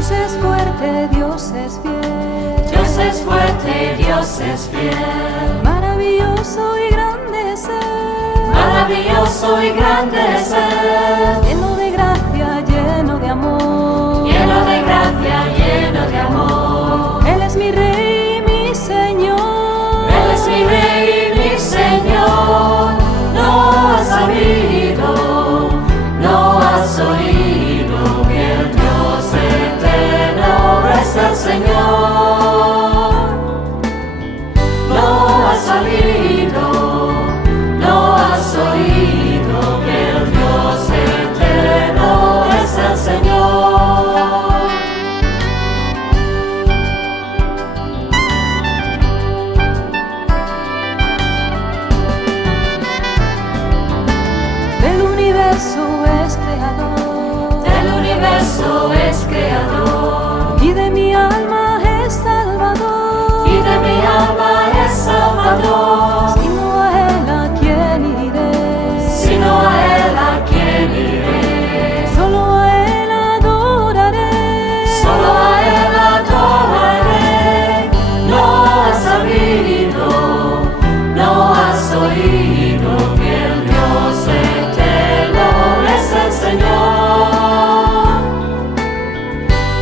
Dios es fuerte, Dios es fiel. Dios es fuerte, Dios es fiel. Maravilloso y grande es Él. Maravilloso y grande es Él. Lleno de gracia, lleno de amor. Lleno de gracia, lleno de amor. Él es mi Rey y mi Señor. Él es mi Rey y mi Señor. No has oído, no has oído que el Dios eterno es el Señor. No has oído, no has oído que el Dios eterno es el Señor. Del universo es creador. Del universo es creador. Y de mi alma es salvador. Y de mi alma es salvador. Sino a Él a quién iré. Sino a Él a quién iré. Solo a Él adoraré. Solo a Él adoraré. No has sabido, no has oído que el Dios eterno es el Señor.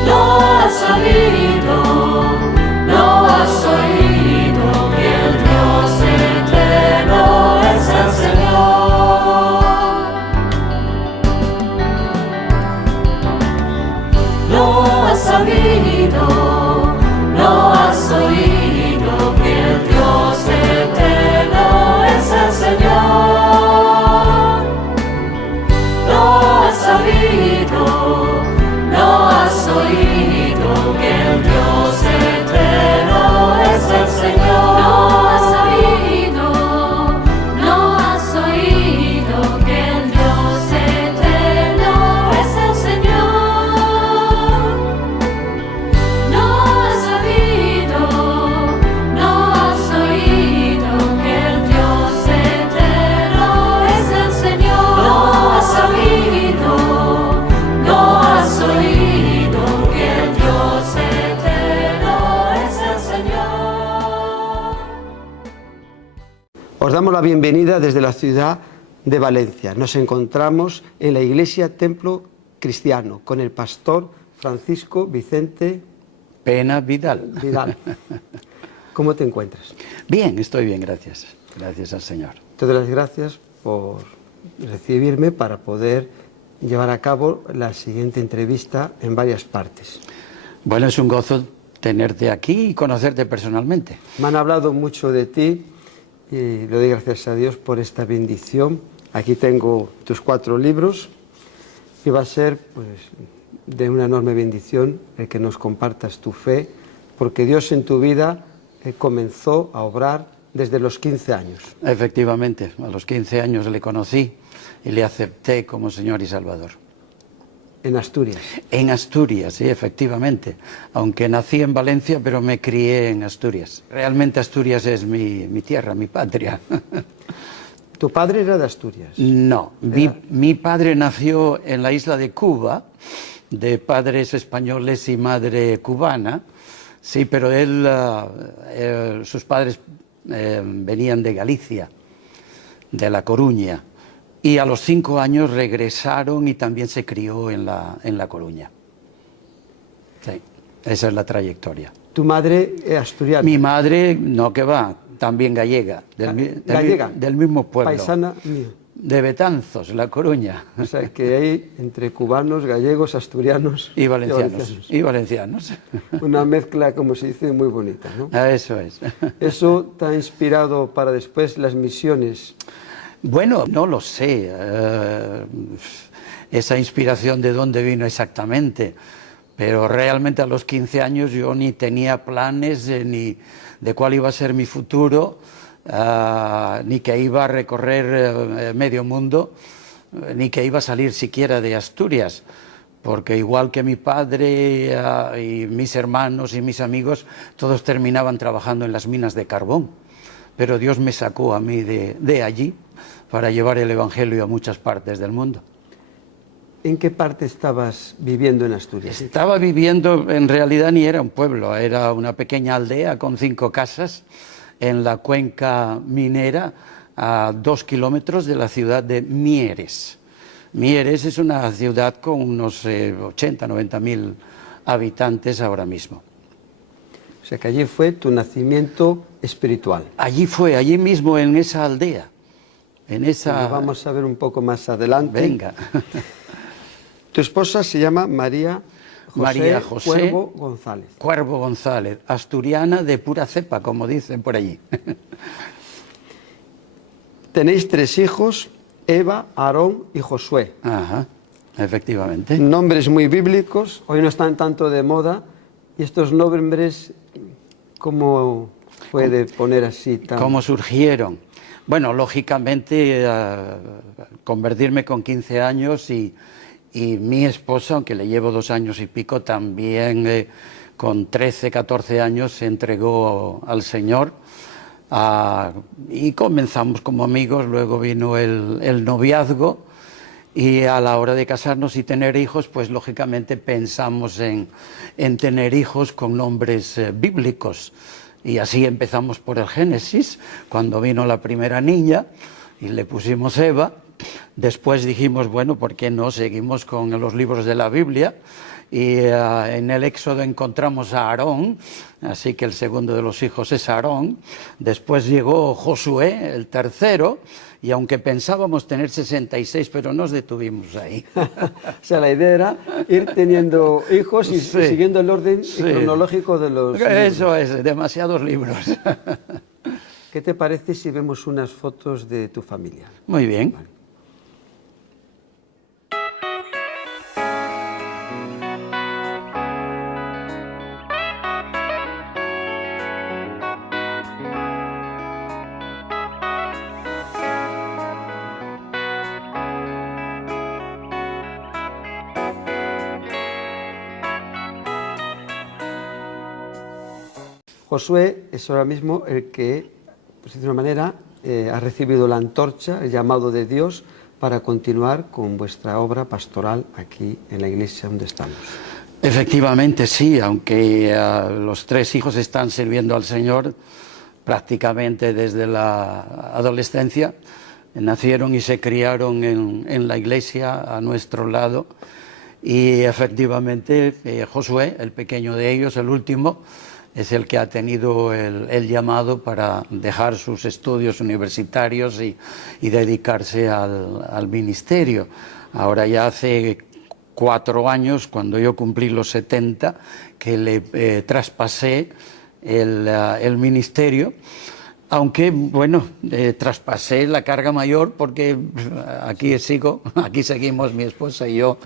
No has sabido, no has oído que el Dios eterno es el Señor. No has sabido, no has oído que el Dios eterno es el Señor. No has sabido, no has oído que el Dios eterno es el Señor. No has sabido, no has oído que el Dios eterno es el Señor. No has sabido, no has oído que el Dios eterno es el Señor. No has sabido, no has oído que el Dios eterno es el Señor. Os damos la bienvenida desde la ciudad de Valencia. Nos encontramos en la Iglesia Templo Cristiano con el pastor Francisco Vicente Pena Vidal. Vidal. ¿Cómo te encuentras? Bien, estoy bien, gracias. Gracias al Señor. Te doy las gracias por recibirme para poder llevar a cabo la siguiente entrevista en varias partes. Bueno, es un gozo tenerte aquí y conocerte personalmente. Me han hablado mucho de ti y le doy gracias a Dios por esta bendición. Aquí tengo tus 4 libros y va a ser pues, de una enorme bendición el que nos compartas tu fe, porque Dios en tu vida comenzó a obrar desde los 15 años. Efectivamente, a los 15 años le conocí y le acepté como Señor y Salvador. En Asturias. En Asturias, sí, efectivamente. Aunque nací en Valencia, pero me crié en Asturias. Realmente Asturias es mi tierra, mi patria. ¿Tu padre era de Asturias? No, mi padre nació en la isla de Cuba, de padres españoles y madre cubana, sí, pero sus padres venían de Galicia, de La Coruña, y a los 5 años regresaron y también se crió en La Coruña. Sí, esa es la trayectoria. ¿Tu madre es asturiana? Mi madre, no, que va, también gallega, del mismo pueblo. Paisana mío. De Betanzos, La Coruña. O sea que hay entre cubanos, gallegos, asturianos y valencianos. Una mezcla, como se dice, muy bonita, ¿no? Eso es. ¿Eso te ha inspirado para después las misiones? Bueno, no lo sé. Esa inspiración de dónde vino exactamente. Pero realmente a los 15 años yo ni tenía planes ni de cuál iba a ser mi futuro, ni que iba a recorrer medio mundo, ni que iba a salir siquiera de Asturias, porque igual que mi padre y mis hermanos y mis amigos, todos terminaban trabajando en las minas de carbón, pero Dios me sacó a mí de allí para llevar el Evangelio a muchas partes del mundo. ¿En qué parte estabas viviendo en Asturias? Estaba viviendo, en realidad ni era un pueblo, era una pequeña aldea con 5 casas en la cuenca minera, a 2 kilómetros de la ciudad de Mieres. Mieres es una ciudad con unos 80, 90 mil habitantes ahora mismo. O sea que allí fue tu nacimiento espiritual. Allí fue, allí mismo en esa aldea, en esa... Lo vamos a ver un poco más adelante. Venga. Tu esposa se llama María María José Cuervo González. Cuervo González, asturiana de pura cepa, como dicen por allí. Tenéis 3 hijos, Eva, Aarón y Josué. Ajá, efectivamente. Nombres muy bíblicos, hoy no están tanto de moda. ¿Y estos nombres cómo puede poner así tan...? ¿Cómo surgieron? Bueno, lógicamente, convertirme con 15 años y mi esposa, aunque le llevo 2 años y pico, también con 13, 14 años se entregó al Señor. Y comenzamos como amigos, luego vino el noviazgo y a la hora de casarnos y tener hijos, pues lógicamente pensamos en tener hijos con nombres bíblicos. Y así empezamos por el Génesis, cuando vino la primera niña y le pusimos Eva. Después dijimos, bueno, ¿por qué no seguimos con los libros de la Biblia? Y en el Éxodo encontramos a Aarón, así que el segundo de los hijos es Aarón. Después llegó Josué, el tercero, y aunque pensábamos tener 66, pero nos detuvimos ahí. O sea, la idea era ir teniendo hijos y Sí. siguiendo el orden Sí. cronológico de los Eso libros. es, demasiados libros. ¿Qué te parece si vemos unas fotos de tu familia? Muy bien. Josué es ahora mismo el que, pues de una manera, ha recibido la antorcha, el llamado de Dios, para continuar con vuestra obra pastoral aquí en la iglesia donde estamos. Efectivamente, sí, aunque los 3 hijos están sirviendo al Señor prácticamente desde la adolescencia, nacieron y se criaron en la iglesia a nuestro lado. Y efectivamente Josué, el pequeño de ellos, el último, es el que ha tenido el llamado para dejar sus estudios universitarios y dedicarse al ministerio. Ahora ya hace 4 años, cuando yo cumplí los 70, que le traspasé el ministerio, aunque, bueno, traspasé la carga mayor porque aquí seguimos mi esposa y yo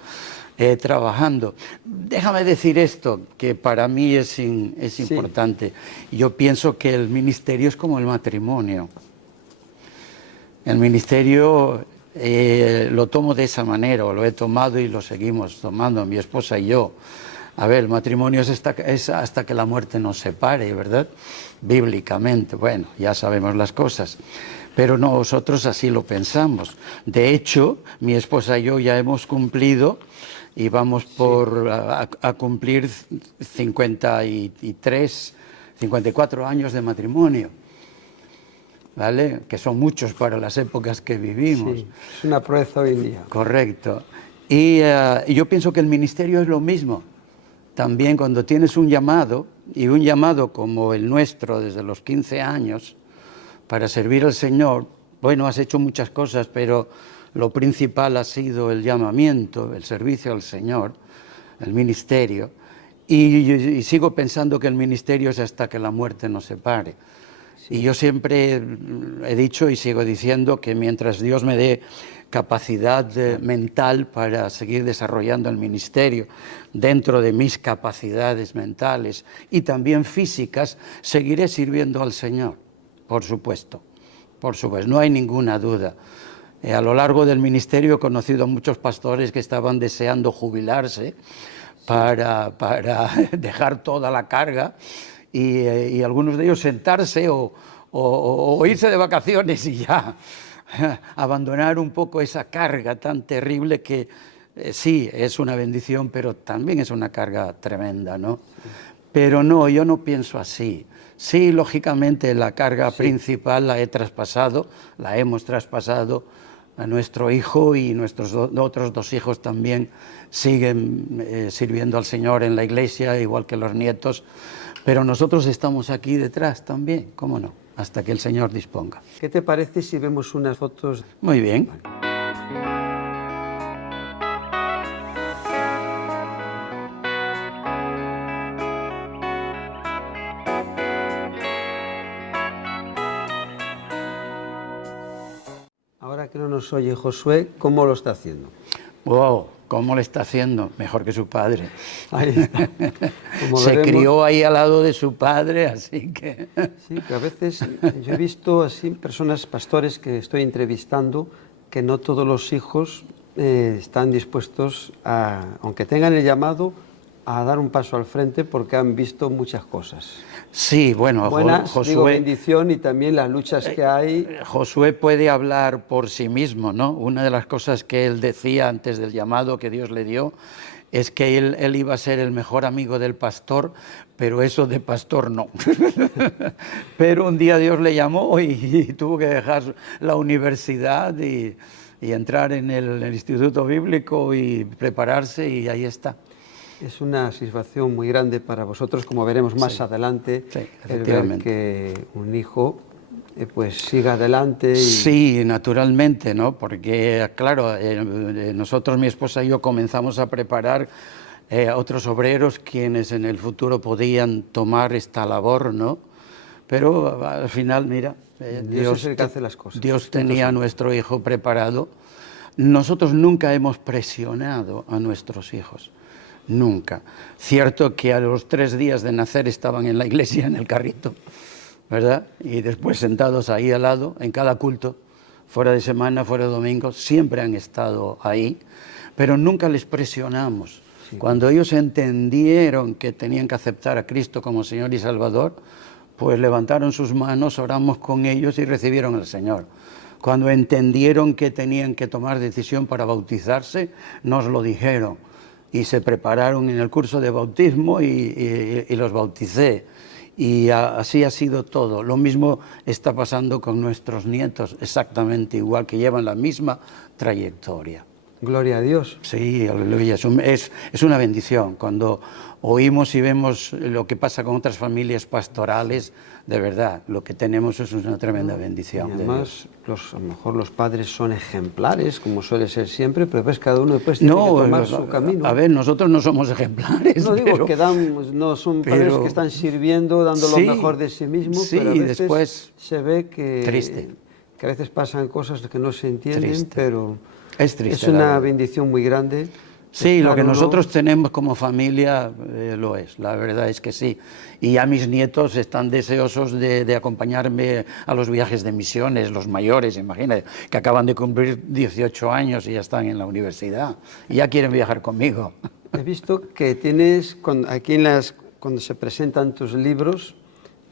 trabajando. Déjame decir esto, que para mí es importante. Yo pienso que el ministerio es como el matrimonio. El ministerio lo tomo de esa manera, o lo he tomado y lo seguimos tomando, mi esposa y yo. A ver, el matrimonio es hasta que la muerte nos separe, ¿verdad? Bíblicamente, bueno, ya sabemos las cosas. Pero nosotros así lo pensamos. De hecho, mi esposa y yo ya hemos cumplido y vamos a cumplir 54 años de matrimonio, ¿vale? Que son muchos para las épocas que vivimos. Sí, es una proeza hoy en día. Correcto. Y yo pienso que el ministerio es lo mismo. También cuando tienes un llamado, y un llamado como el nuestro desde los 15 años, para servir al Señor, bueno, has hecho muchas cosas, pero lo principal ha sido el llamamiento, el servicio al Señor, el ministerio. Y sigo pensando que el ministerio es hasta que la muerte nos separe. Sí. Y yo siempre he dicho y sigo diciendo que mientras Dios me dé capacidad mental para seguir desarrollando el ministerio dentro de mis capacidades mentales y también físicas, seguiré sirviendo al Señor, por supuesto, no hay ninguna duda. A lo largo del ministerio he conocido a muchos pastores que estaban deseando jubilarse para dejar toda la carga y algunos de ellos sentarse o irse de vacaciones y ya abandonar un poco esa carga tan terrible que sí, es una bendición, pero también es una carga tremenda, ¿no? Pero no, yo no pienso así. Sí, lógicamente la carga principal la hemos traspasado a nuestro hijo, y nuestros otros 2 hijos también siguen sirviendo al Señor en la iglesia, igual que los nietos, pero nosotros estamos aquí detrás también, ¿cómo no? Hasta que el Señor disponga. ¿Qué te parece si vemos unas fotos? Muy bien. Ahora que no nos oye Josué, ¿cómo lo está haciendo? Wow, ¿cómo le está haciendo? Mejor que su padre. Ahí está. Como Se veremos, crió ahí al lado de su padre, así que... Sí, que a veces yo he visto así personas, pastores que estoy entrevistando, que no todos los hijos están dispuestos a, aunque tengan el llamado, a dar un paso al frente porque han visto muchas cosas. Sí, bueno, Buenas, Josué... digo, bendición, y también las luchas que hay. Josué puede hablar por sí mismo, ¿no? Una de las cosas que él decía antes del llamado que Dios le dio es que él iba a ser el mejor amigo del pastor, pero eso de pastor no. Pero un día Dios le llamó y tuvo que dejar la universidad y entrar en el instituto bíblico y prepararse, y ahí está. Es una satisfacción muy grande para vosotros, como veremos más adelante, Sí, el ver efectivamente. que un hijo pues siga adelante. Sí, naturalmente, ¿no? Porque, claro, nosotros, mi esposa y yo, comenzamos a preparar a otros obreros quienes en el futuro podían tomar esta labor, ¿no? Pero al final, mira, Dios es el que hace las cosas. Dios tenía a nuestro hijo preparado. Nosotros nunca hemos presionado a nuestros hijos. Nunca. Cierto que a los 3 días de nacer estaban en la iglesia, en el carrito, ¿verdad? Y después sentados ahí al lado, en cada culto, fuera de semana, fuera de domingo, siempre han estado ahí, pero nunca les presionamos. Sí. Cuando ellos entendieron que tenían que aceptar a Cristo como Señor y Salvador, pues levantaron sus manos, oramos con ellos y recibieron al Señor. Cuando entendieron que tenían que tomar decisión para bautizarse, nos lo dijeron. Y se prepararon en el curso de bautismo y los bauticé. Y así ha sido todo. Lo mismo está pasando con nuestros nietos, exactamente igual, que llevan la misma trayectoria. Gloria a Dios. Sí, aleluya. Es una bendición. Cuando oímos y vemos lo que pasa con otras familias pastorales, de verdad, lo que tenemos es una tremenda bendición. Y además, a lo mejor los padres son ejemplares, como suele ser siempre, pero pues cada uno después tiene que tomar su camino. A ver, nosotros no somos ejemplares. No digo que no son padres que están sirviendo, dando lo mejor de sí mismos, pero a veces después se ve que a veces pasan cosas que no se entienden, pero es triste. Es una bendición muy grande. Sí, lo que nosotros tenemos como familia lo es, la verdad es que sí. Y ya mis nietos están deseosos de acompañarme a los viajes de misiones, los mayores, imagínate, que acaban de cumplir 18 años y ya están en la universidad y ya quieren viajar conmigo. He visto que tienes, aquí cuando se presentan tus libros,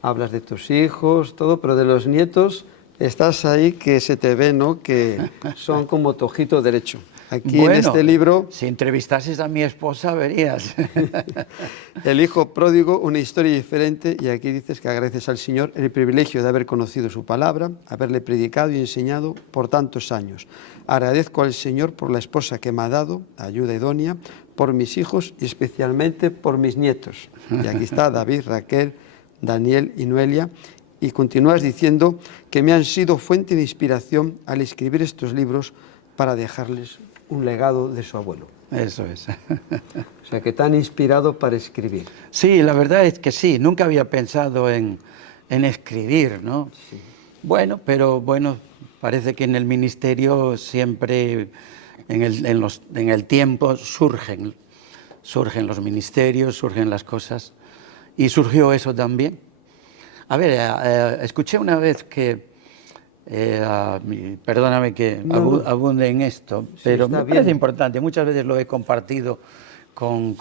hablas de tus hijos, todo, pero de los nietos estás ahí que se te ve, ¿no?, que son como tu ojito derecho. Aquí en este libro... Si entrevistases a mi esposa, verías. El hijo pródigo, una historia diferente, y aquí dices que agradeces al Señor el privilegio de haber conocido su palabra, haberle predicado y enseñado por tantos años. Agradezco al Señor por la esposa que me ha dado, ayuda idónea, por mis hijos y especialmente por mis nietos. Y aquí está David, Raquel, Daniel y Noelia. Y continúas diciendo que me han sido fuente de inspiración al escribir estos libros para dejarles un legado de su abuelo. Eso es. O sea, que te han inspirado para escribir. Sí, la verdad es que sí, nunca había pensado en escribir, ¿no? Sí. Bueno, pero bueno, parece que en el ministerio siempre, en el tiempo, surgen los ministerios, surgen las cosas, y surgió eso también. A ver, escuché una vez que, perdóname que abunde en esto, pero me parece importante, muchas veces lo he compartido con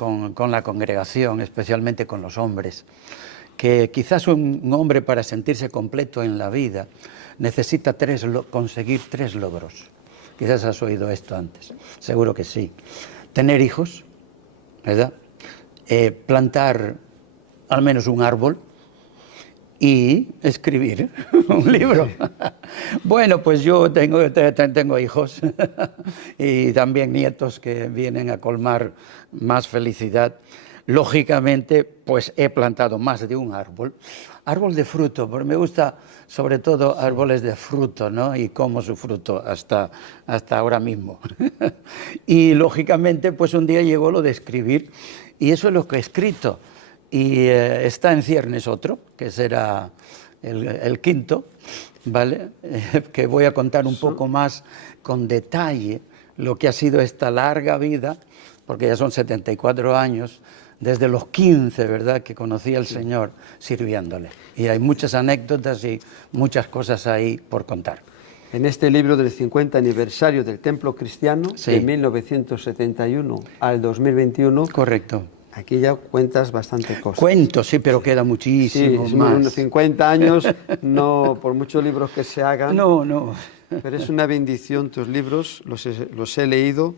la congregación, especialmente con los hombres, que quizás un hombre para sentirse completo en la vida necesita conseguir 3 logros. Quizás has oído esto antes, seguro que sí. Tener hijos, ¿verdad? Plantar al menos un árbol y escribir un libro. Bueno, pues yo tengo hijos y también nietos que vienen a colmar más felicidad. Lógicamente, pues he plantado más de un árbol. Árbol de fruto, porque me gusta sobre todo árboles de fruto, ¿no? Y como su fruto hasta ahora mismo. Y lógicamente, pues un día llegó lo de escribir y eso es lo que he escrito. Y está en ciernes otro, que será el quinto, ¿vale? Que voy a contar un poco más con detalle lo que ha sido esta larga vida, porque ya son 74 años, desde los 15, ¿verdad?, que conocí al Señor sirviéndole. Y hay muchas anécdotas y muchas cosas ahí por contar. En este libro del 50 aniversario del Templo Cristiano, Sí. de 1971 al 2021, Correcto. aquí ya cuentas bastante cosas. Cuento, sí, pero queda Sí, muchísimo son más. unos 50 años, no por muchos libros que se hagan, No. pero es una bendición tus libros, los he leído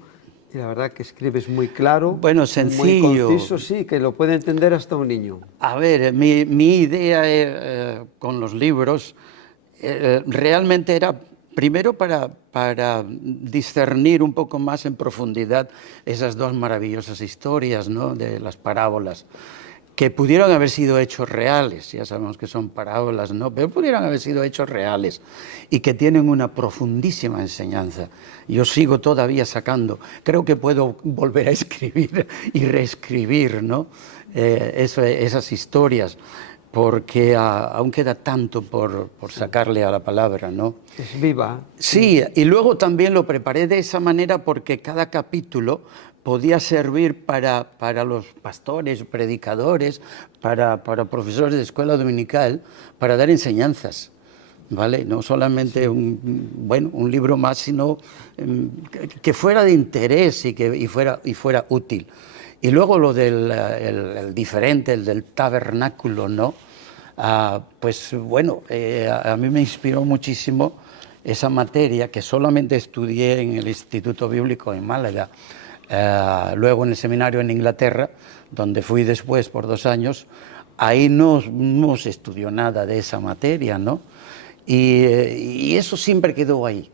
y la verdad que escribes muy claro, Bueno, muy sencillo. conciso, sí, que lo puede entender hasta un niño. A ver, mi idea con los libros realmente era primero para discernir un poco más en profundidad esas dos maravillosas historias, ¿no?, de las parábolas, que pudieron haber sido hechos reales, ya sabemos que son parábolas, ¿no?, pero pudieran haber sido hechos reales y que tienen una profundísima enseñanza. Yo sigo todavía sacando, creo que puedo volver a escribir y reescribir, ¿no?, esas historias, porque aún queda tanto por sacarle a la palabra, ¿no? Es viva. Sí, y luego también lo preparé de esa manera porque cada capítulo podía servir para los pastores, predicadores, para profesores de escuela dominical, para dar enseñanzas, ¿vale? No solamente un libro más, sino que fuera de interés y fuera útil. Y luego lo del el diferente, el del tabernáculo, ¿no? Pues bueno, a mí me inspiró muchísimo esa materia que solamente estudié en el Instituto Bíblico en Málaga, luego en el seminario en Inglaterra, donde fui después por 2 años. Ahí no se estudió nada de esa materia, ¿no? Y eso siempre quedó ahí.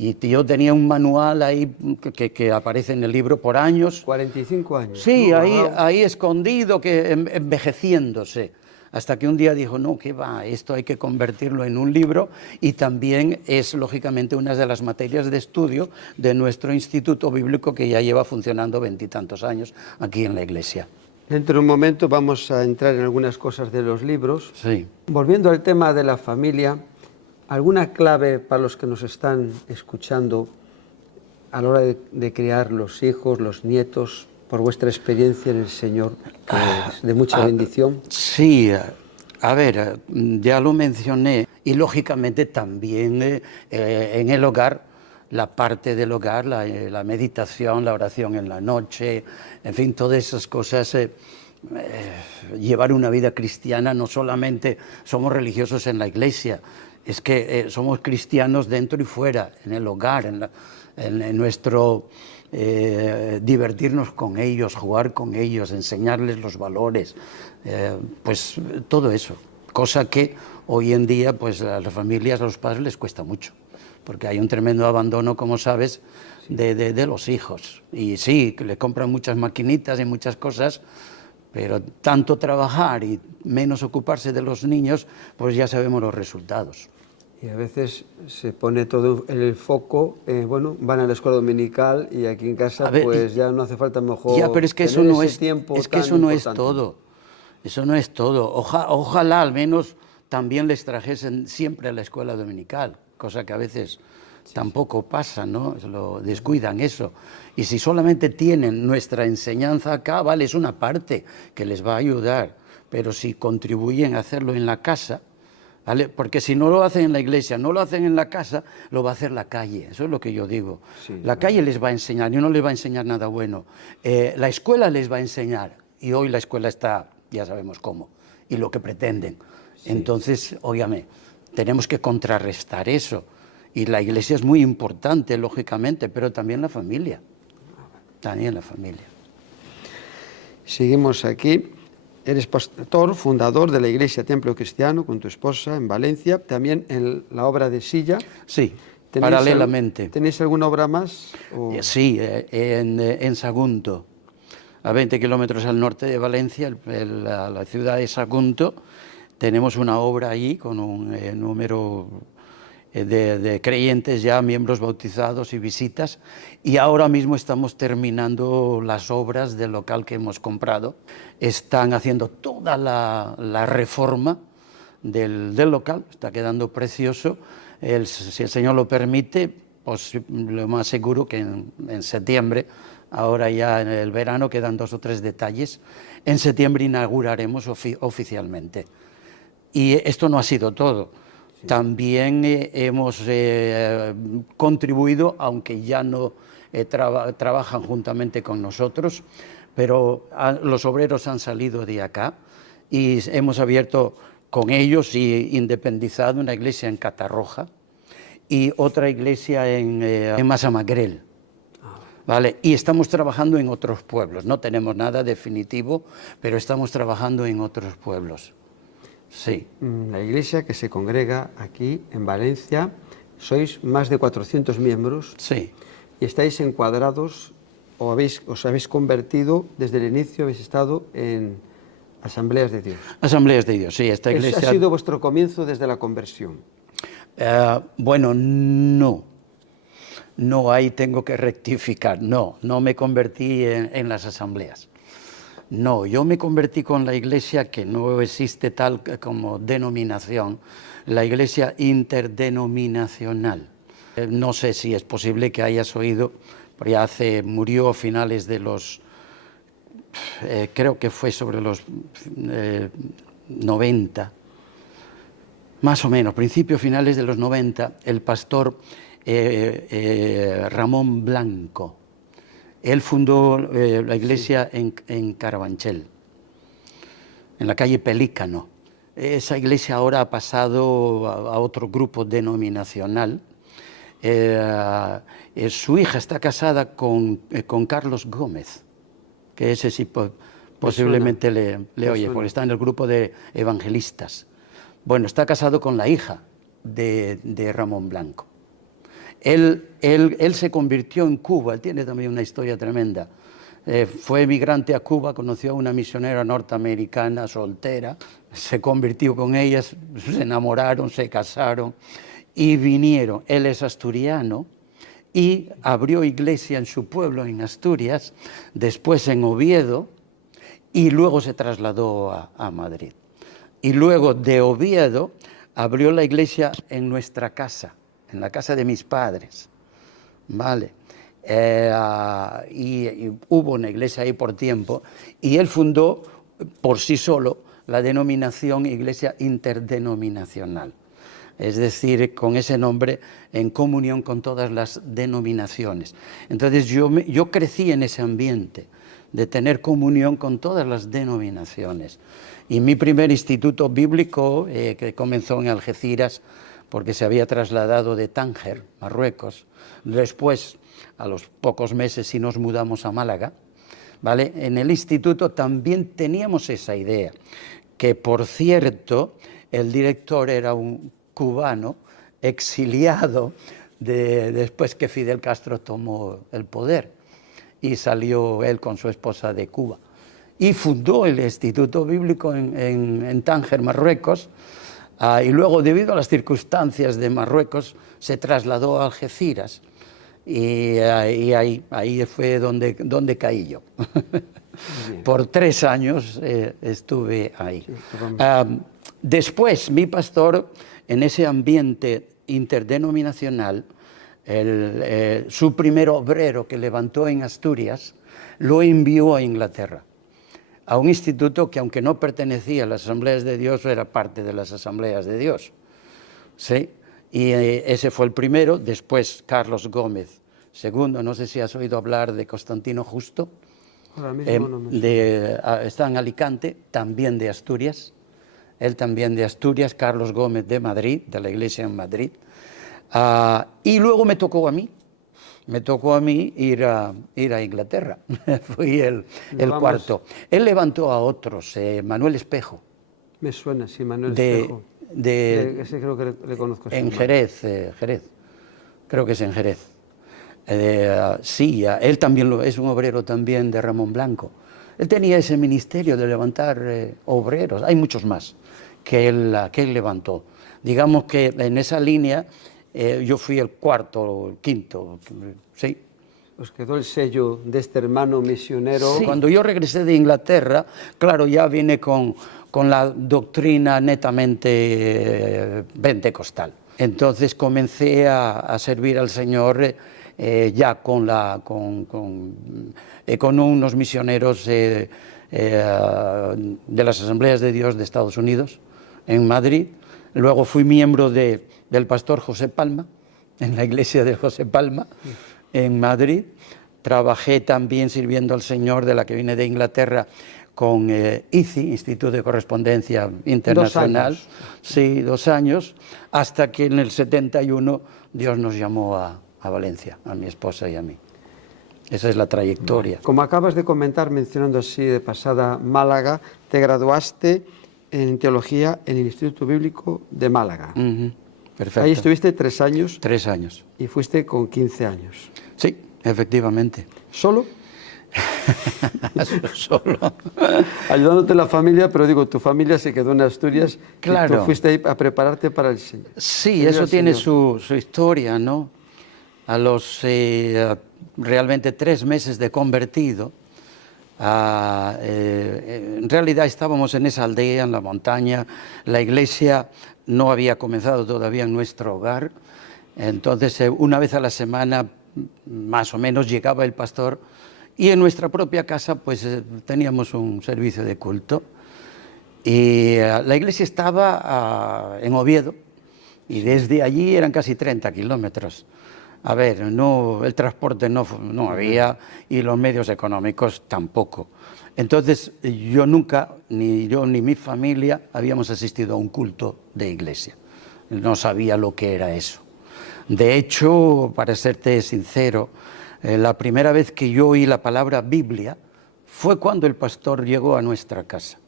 Y yo tenía un manual ahí que aparece en el libro por años. 45 años. Sí, ¿no? ahí escondido, envejeciéndose. Hasta que un día dijo, no, ¿qué va? Esto hay que convertirlo en un libro y también es, lógicamente, una de las materias de estudio de nuestro Instituto Bíblico que ya lleva funcionando 20 y tantos años aquí en la Iglesia. Dentro de un momento vamos a entrar en algunas cosas de los libros. Sí. Volviendo al tema de la familia, ¿alguna clave para los que nos están escuchando a la hora de criar los hijos, los nietos, por vuestra experiencia en el Señor, que es de mucha bendición? Sí, a ver, ya lo mencioné, y lógicamente también en el hogar, la parte del hogar, la meditación, la oración en la noche, en fin, todas esas cosas. Llevar una vida cristiana, no solamente somos religiosos en la iglesia, es que somos cristianos dentro y fuera, en el hogar, en nuestro divertirnos con ellos, jugar con ellos, enseñarles los valores, pues todo eso, cosa que hoy en día pues a las familias, a los padres les cuesta mucho, porque hay un tremendo abandono, como sabes, de los hijos. Y sí, que le compran muchas maquinitas y muchas cosas, pero tanto trabajar y menos ocuparse de los niños, pues ya sabemos los resultados. Y a veces se pone todo en el foco, bueno, van a la escuela dominical y aquí en casa pues ya no hace falta mejor ya, pero es que eso tener no ese es, tiempo es que tan eso no es importante. todo. Eso no es todo. Ojalá al menos también les trajesen siempre a la escuela dominical, cosa que a veces tampoco pasa, ¿no? Lo descuidan eso. Y si solamente tienen nuestra enseñanza acá, vale, es una parte que les va a ayudar, pero si contribuyen a hacerlo en la casa, ¿vale? Porque si no lo hacen en la iglesia, no lo hacen en la casa, lo va a hacer la calle. Eso es lo que yo digo. Sí, la calle les va a enseñar y no les va a enseñar nada bueno. La escuela les va a enseñar y hoy la escuela está, ya sabemos cómo, y lo que pretenden. Sí. Entonces, óigame, tenemos que contrarrestar eso. Y la iglesia es muy importante, lógicamente, pero también la familia. También la familia. Seguimos aquí. Eres pastor, fundador de la Iglesia Templo Cristiano con tu esposa en Valencia, también en la obra de Silla. Sí, paralelamente. ¿Tenéis alguna obra más? O... Sí, en Sagunto, a 20 kilómetros al norte de Valencia, la ciudad de Sagunto, tenemos una obra ahí con un número de creyentes ya, miembros bautizados y visitas, y ahora mismo estamos terminando las obras del local que hemos comprado. Están haciendo toda la reforma del local, está quedando precioso. Si el Señor lo permite, pues lo más seguro que en septiembre, ahora ya en el verano, quedan 2 o 3 detalles, en septiembre inauguraremos oficialmente. Y esto no ha sido todo. Sí. También hemos contribuido, aunque ya no trabajan juntamente con nosotros, pero los obreros han salido de acá y hemos abierto con ellos y independizado una iglesia en Catarroja y otra iglesia en Massamagrell. ¿Vale? Y estamos trabajando en otros pueblos. No tenemos nada definitivo, pero estamos trabajando en otros pueblos. Sí. La iglesia que se congrega aquí en Valencia, sois más de 400 miembros. Sí. Y estáis encuadrados o os habéis convertido desde el inicio, habéis estado en Asambleas de Dios. Asambleas de Dios, sí. Esta iglesia... ¿Ha sido vuestro comienzo desde la conversión? Bueno, no. No, ahí tengo que rectificar. No me convertí en las asambleas. No, yo me convertí con la iglesia, que no existe tal como denominación, la iglesia interdenominacional. No sé si es posible que hayas oído, pero ya murió a finales de los, creo que fue sobre los 90, más o menos, principios finales de los 90, el pastor Ramón Blanco. Él fundó la iglesia en Carabanchel, en la calle Pelícano. Esa iglesia ahora ha pasado a otro grupo denominacional. Su hija está casada con Carlos Gómez, que ese sí posiblemente le oye, porque está en el grupo de evangelistas. Bueno, está casado con la hija de Ramón Blanco. Él se convirtió en Cuba, él tiene también una historia tremenda. Fue emigrante a Cuba, conoció a una misionera norteamericana soltera, se convirtió con ellas, se enamoraron, se casaron y vinieron. Él es asturiano y abrió iglesia en su pueblo, en Asturias, después en Oviedo y luego se trasladó a Madrid. Y luego de Oviedo abrió la iglesia en nuestra casa, en la casa de mis padres, ¿vale? Y hubo una iglesia ahí por tiempo, y él fundó por sí solo la denominación Iglesia Interdenominacional, es decir, con ese nombre, en comunión con todas las denominaciones. Entonces yo crecí en ese ambiente de tener comunión con todas las denominaciones. Y mi primer instituto bíblico, que comenzó en Algeciras, porque se había trasladado de Tánger, Marruecos. Después, a los pocos meses, sí nos mudamos a Málaga, ¿vale? En el instituto también teníamos esa idea, que por cierto, el director era un cubano exiliado después que Fidel Castro tomó el poder, y salió él con su esposa de Cuba. Y fundó el Instituto Bíblico en Tánger, Marruecos, y luego, debido a las circunstancias de Marruecos, se trasladó a Algeciras, y ahí fue donde caí yo. Por 3 años estuve ahí. Después, mi pastor, en ese ambiente interdenominacional, su primer obrero que levantó en Asturias, lo envió a Inglaterra, a un instituto que, aunque no pertenecía a las Asambleas de Dios, era parte de las Asambleas de Dios. ¿Sí? Y ese fue el primero. Después Carlos Gómez, segundo. No sé si has oído hablar de Constantino Justo. Ahora mismo no me... Está en Alicante, también de Asturias. Él también de Asturias. Carlos Gómez de Madrid, de la iglesia en Madrid. Y luego me tocó a mí ir a Inglaterra. Fui el Vamos. cuarto. Él levantó a otros, Manuel Espejo. Me suena, sí, Manuel De- Espejo. de- Ese creo que le conozco. En sí. Jerez, creo que es en Jerez. Sí, él también es un obrero también de Ramón Blanco. Él tenía ese ministerio de levantar obreros. Hay muchos más que él levantó. Digamos que en esa línea yo fui el cuarto o el quinto, sí. Os quedó el sello de este hermano misionero. Sí. Cuando yo regresé de Inglaterra, claro, ya vine con la doctrina netamente pentecostal. Entonces comencé a servir al Señor ya con unos misioneros de las Asambleas de Dios de Estados Unidos, en Madrid. Luego fui miembro del pastor José Palma, en la iglesia de José Palma, en Madrid. Trabajé también sirviendo al Señor, de la que vine de Inglaterra, con ICI, Instituto de Correspondencia Internacional. 2 años. Sí, 2 años, hasta que en el 71 Dios nos llamó a Valencia, a mi esposa y a mí. Esa es la trayectoria. Como acabas de comentar, mencionando así de pasada Málaga, te graduaste en teología en el Instituto Bíblico de Málaga. Ujú, perfecto. Ahí estuviste 3 años 3 años. y fuiste con 15 años. Sí, efectivamente. ¿Solo? Solo. Ayudándote la familia, pero digo, tu familia se quedó en Asturias. Claro. Y tú fuiste ahí a prepararte para el Señor. Sí, Señor, eso tiene Señor. su historia, ¿no? A los realmente 3 meses de convertido, en realidad estábamos en esa aldea, en la montaña. La iglesia no había comenzado todavía en nuestro hogar. Entonces, una vez a la semana, más o menos, llegaba el pastor, y en nuestra propia casa pues teníamos un servicio de culto. Y la iglesia estaba en Oviedo, y desde allí eran casi 30 kilómetros. A ver, el transporte no había, y los medios económicos tampoco. Entonces, yo nunca, ni yo ni mi familia, habíamos asistido a un culto de iglesia. No sabía lo que era eso. De hecho, para serte sincero, la primera vez que yo oí la palabra Biblia fue cuando el pastor llegó a nuestra casa.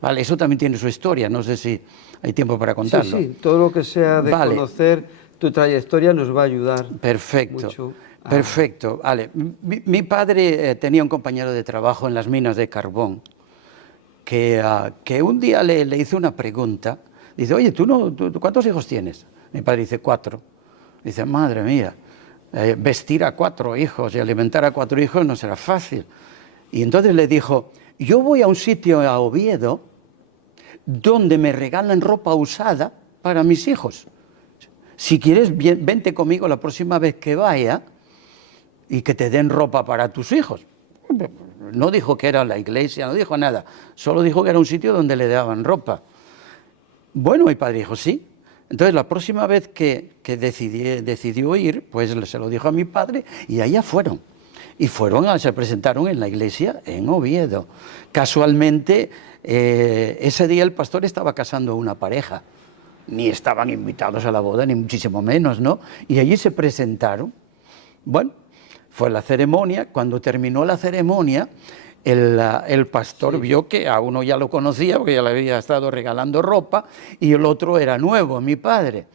Vale, eso también tiene su historia, no sé si hay tiempo para contarlo. Sí, sí, todo lo que sea de Vale. conocer tu trayectoria nos va a ayudar. Perfecto, mucho a- perfecto. Vale. Mi padre tenía un compañero de trabajo en las minas de carbón que un día le hizo una pregunta. Dice, oye, ¿tú cuántos hijos tienes? Mi padre dice, 4. Dice, madre mía, vestir a 4 hijos y alimentar a 4 hijos no será fácil. Y entonces le dijo, yo voy a un sitio a Oviedo donde me regalan ropa usada para mis hijos. Si quieres, vente conmigo la próxima vez que vaya y que te den ropa para tus hijos. No dijo que era la iglesia, no dijo nada, solo dijo que era un sitio donde le daban ropa. Bueno, mi padre dijo, sí. Entonces, la próxima vez que decidió ir, pues se lo dijo a mi padre y allá fueron. Y se presentaron en la iglesia en Oviedo. Casualmente, ese día el pastor estaba casando a una pareja. Ni estaban invitados a la boda, ni muchísimo menos, ¿no? Y allí se presentaron. Bueno, fue la ceremonia. Cuando terminó la ceremonia, el pastor vio que a uno ya lo conocía, porque ya le había estado regalando ropa, y el otro era nuevo, mi padre.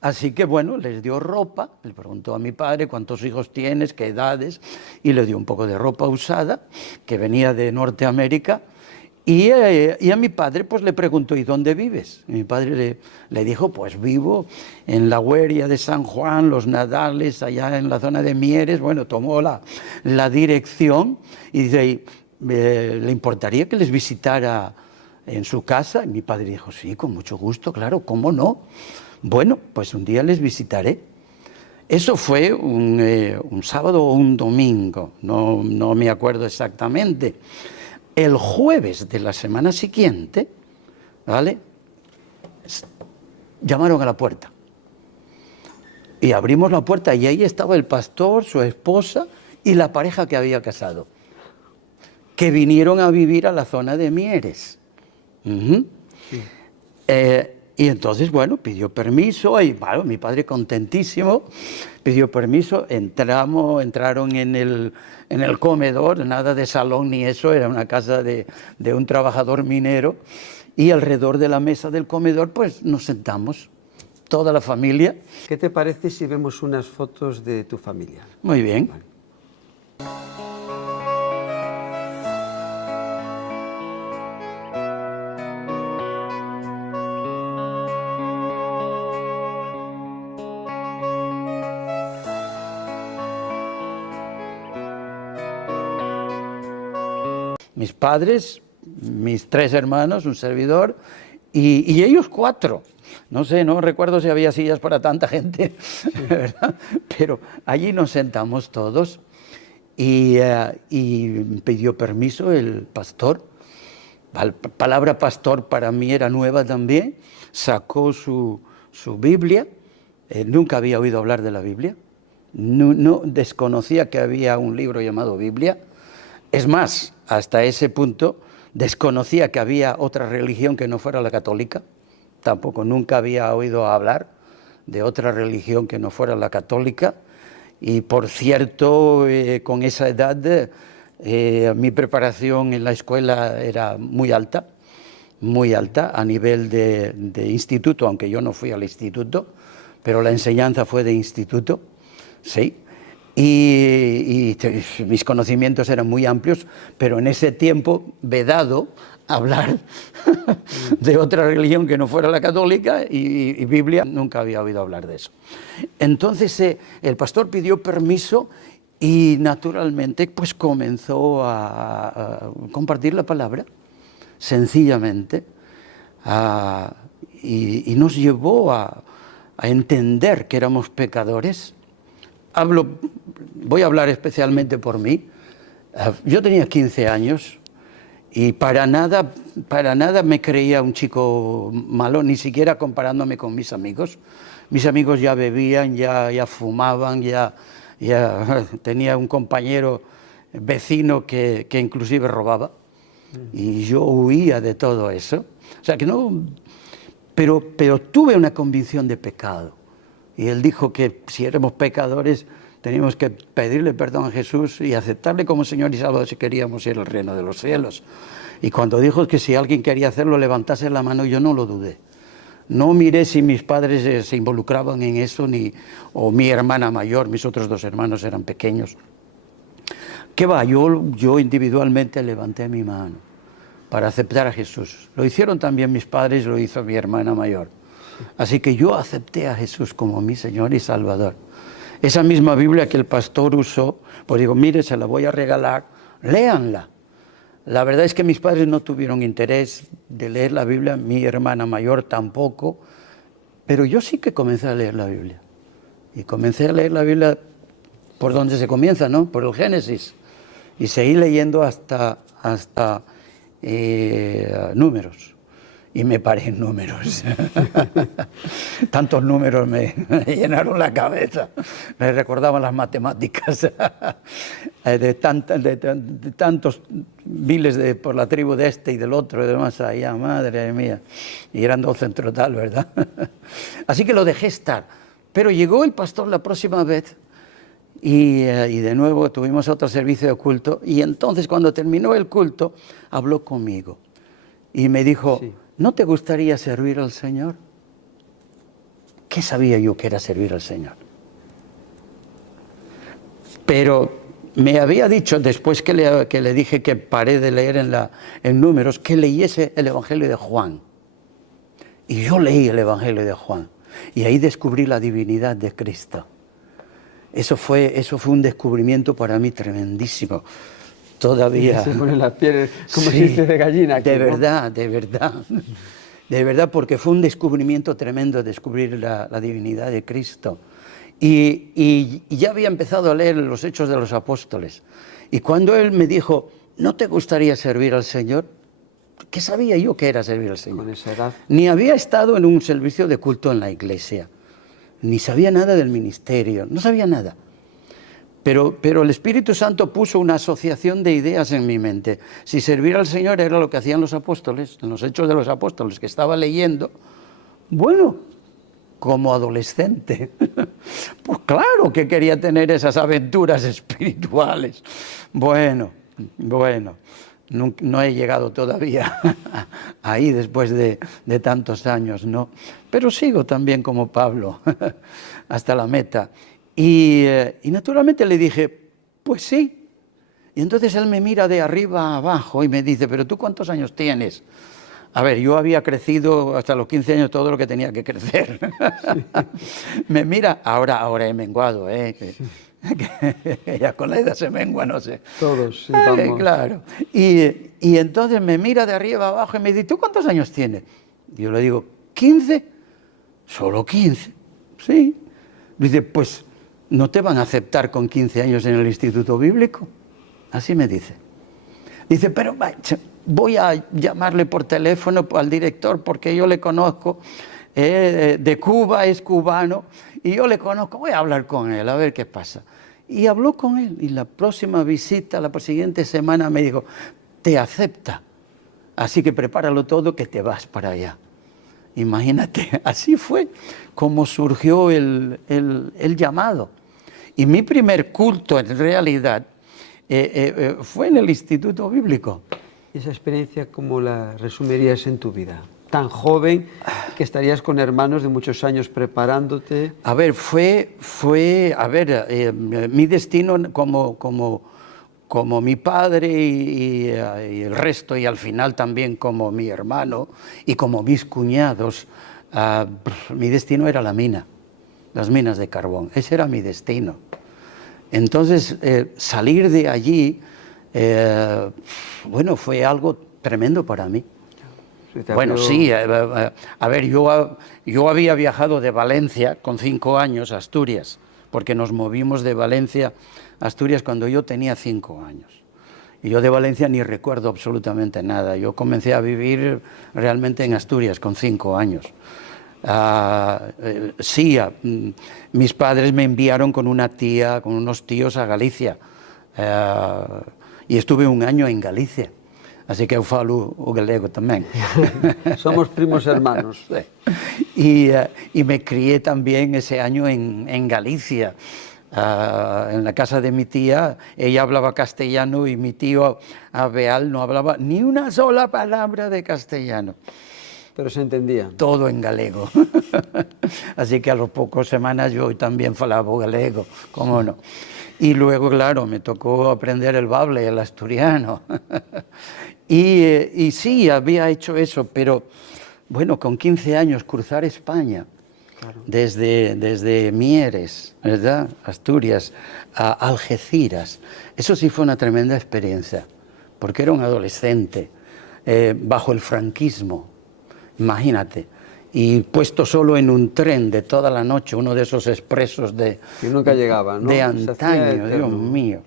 Así que, bueno, les dio ropa, le preguntó a mi padre cuántos hijos tienes, qué edades, y le dio un poco de ropa usada, que venía de Norteamérica. Y a mi padre pues le preguntó, ¿y dónde vives? Y mi padre le dijo, pues vivo en la Hueria de San Juan, Los Nadales, allá en la zona de Mieres. Bueno, tomó la dirección y dice, ¿le importaría que les visitara en su casa? Y mi padre dijo, sí, con mucho gusto, claro, ¿cómo no? Bueno, pues un día les visitaré. Eso fue un sábado o un domingo, no me acuerdo exactamente. El jueves de la semana siguiente, ¿vale?, llamaron a la puerta. Y abrimos la puerta y ahí estaba el pastor, su esposa y la pareja que había casado, que vinieron a vivir a la zona de Mieres. Uh-huh. Sí. Y entonces, bueno, pidió permiso y bueno, mi padre contentísimo, pidió permiso, entraron en el comedor, nada de salón ni eso, era una casa de un trabajador minero, y alrededor de la mesa del comedor pues nos sentamos, toda la familia. ¿Qué te parece si vemos unas fotos de tu familia? Muy bien. Vale. Mis padres, mis 3 hermanos, un servidor, y ellos 4. No sé, no recuerdo si había sillas para tanta gente, ¿verdad? Pero allí nos sentamos todos y pidió permiso el pastor. La palabra pastor para mí era nueva también. Sacó su Biblia. Nunca había oído hablar de la Biblia. No desconocía que había un libro llamado Biblia. Es más, hasta ese punto desconocía que había otra religión que no fuera la católica. Tampoco nunca había oído hablar de otra religión que no fuera la católica. Y por cierto, con esa edad, mi preparación en la escuela era muy alta a nivel de instituto, aunque yo no fui al instituto, pero la enseñanza fue de instituto, sí. Y mis conocimientos eran muy amplios, pero en ese tiempo vedado hablar de otra religión que no fuera la católica y Biblia, nunca había oído hablar de eso. Entonces el pastor pidió permiso y naturalmente pues comenzó a compartir la palabra, sencillamente, y nos llevó a entender que éramos pecadores. Voy a hablar especialmente por mí. Yo tenía 15 años y para nada me creía un chico malo, ni siquiera comparándome con mis amigos. Mis amigos ya bebían, ya fumaban, ya tenía un compañero vecino que inclusive robaba. Y yo huía de todo eso. O sea que no, pero tuve una convicción de pecado. Y él dijo que si éramos pecadores teníamos que pedirle perdón a Jesús y aceptarle como Señor y Salvador si queríamos ir al reino de los cielos. Y cuando dijo que si alguien quería hacerlo levantase la mano, yo no lo dudé. No miré si mis padres se involucraban en eso o mi hermana mayor, mis otros 2 hermanos eran pequeños. ¿Qué va? Yo individualmente levanté mi mano para aceptar a Jesús. Lo hicieron también mis padres, lo hizo mi hermana mayor. Así que yo acepté a Jesús como mi Señor y Salvador. Esa misma Biblia que el pastor usó, pues digo, mire, se la voy a regalar, léanla. La verdad es que mis padres no tuvieron interés de leer la Biblia, mi hermana mayor tampoco, pero yo sí que comencé a leer la Biblia. Y comencé a leer la Biblia por donde se comienza, ¿no? Por el Génesis. Y seguí leyendo hasta Números. Y me paré en Números. Tantos números me llenaron la cabeza. Me recordaban las matemáticas. de tantos miles por la tribu de este y del otro y demás allá, madre mía. Y eran 12 en total, ¿verdad? Así que lo dejé estar. Pero llegó el pastor la próxima vez y de nuevo tuvimos otro servicio de culto. Y entonces cuando terminó el culto, habló conmigo. Y me dijo... Sí. ¿No te gustaría servir al Señor? ¿Qué sabía yo que era servir al Señor? Pero me había dicho, después que le dije que paré de leer en Números, que leyese el Evangelio de Juan. Y yo leí el Evangelio de Juan. Y ahí descubrí la divinidad de Cristo. Eso fue un descubrimiento para mí tremendísimo. Todavía. Se pone la piel como si fuese de gallina. Aquí, de verdad, porque fue un descubrimiento tremendo descubrir la divinidad de Cristo. Y ya había empezado a leer los Hechos de los Apóstoles. Y cuando él me dijo, ¿no te gustaría servir al Señor? ¿Qué sabía yo que era servir al Señor? Con esa edad. Ni había estado en un servicio de culto en la iglesia, ni sabía nada del ministerio, no sabía nada. Pero el Espíritu Santo puso una asociación de ideas en mi mente. Si servir al Señor era lo que hacían los apóstoles, en los Hechos de los Apóstoles que estaba leyendo, Bueno, como adolescente. Pues claro que quería tener esas aventuras espirituales. Bueno, no he llegado todavía ahí después de tantos años, ¿no? Pero sigo también como Pablo, hasta la meta. Y naturalmente le dije, pues sí. Y entonces él me mira de arriba a abajo y me dice, ¿pero tú cuántos años tienes? A ver, yo había crecido hasta los 15 años todo lo que tenía que crecer. Me mira, ahora he menguado, que ya con la edad se mengua, no sé. Todos, sí, vamos. Claro. Y entonces me mira de arriba abajo y me dice, ¿tú cuántos años tienes? Yo le digo, 15. ¿Solo 15? Sí. Dice, pues no te van a aceptar con 15 años en el instituto bíblico. Así me dice. Dice, pero voy a llamarle por teléfono al director porque yo le conozco, de Cuba, es cubano, y yo le conozco, voy a hablar con él, a ver qué pasa. Y habló con él, y la próxima visita, la siguiente semana me dijo, te acepta, así que prepáralo todo que te vas para allá. Imagínate, así fue como surgió el llamado. Y mi primer culto, en realidad, fue en el Instituto Bíblico. ¿Esa experiencia cómo la resumirías en tu vida? Tan joven que estarías con hermanos de muchos años preparándote. A ver, mi destino como mi padre y el resto, y al final también como mi hermano y como mis cuñados, mi destino era la mina, las minas de carbón. Ese era mi destino. Entonces, salir de allí, bueno, fue algo tremendo para mí. Bueno, sí, a ver, yo había viajado de Valencia con 5 años a Asturias, porque nos movimos de Valencia a Asturias cuando yo tenía 5 años. Y yo de Valencia ni recuerdo absolutamente nada. Yo comencé a vivir realmente en Asturias con 5 años. Mis padres me enviaron con una tía, con unos tíos a Galicia, y estuve 1 año en Galicia, así que eu falo o galego tamén. Somos primos hermanos. Y me crié también ese año en Galicia, en la casa de mi tía. Ella hablaba castellano y mi tío Abeal no hablaba ni una sola palabra de castellano. Pero se entendía. Todo en galego. Así que a las pocas semanas yo también falaba galego, cómo no. Y luego, claro, me tocó aprender el bable, el asturiano. y sí, había hecho eso, pero bueno, con 15 años cruzar España, claro, desde Mieres, ¿verdad?, Asturias, a Algeciras, eso sí fue una tremenda experiencia, porque era un adolescente bajo el franquismo. Imagínate, y puesto solo en un tren de toda la noche, uno de esos expresos que nunca llegaba, ¿no?, de antaño, Dios mío.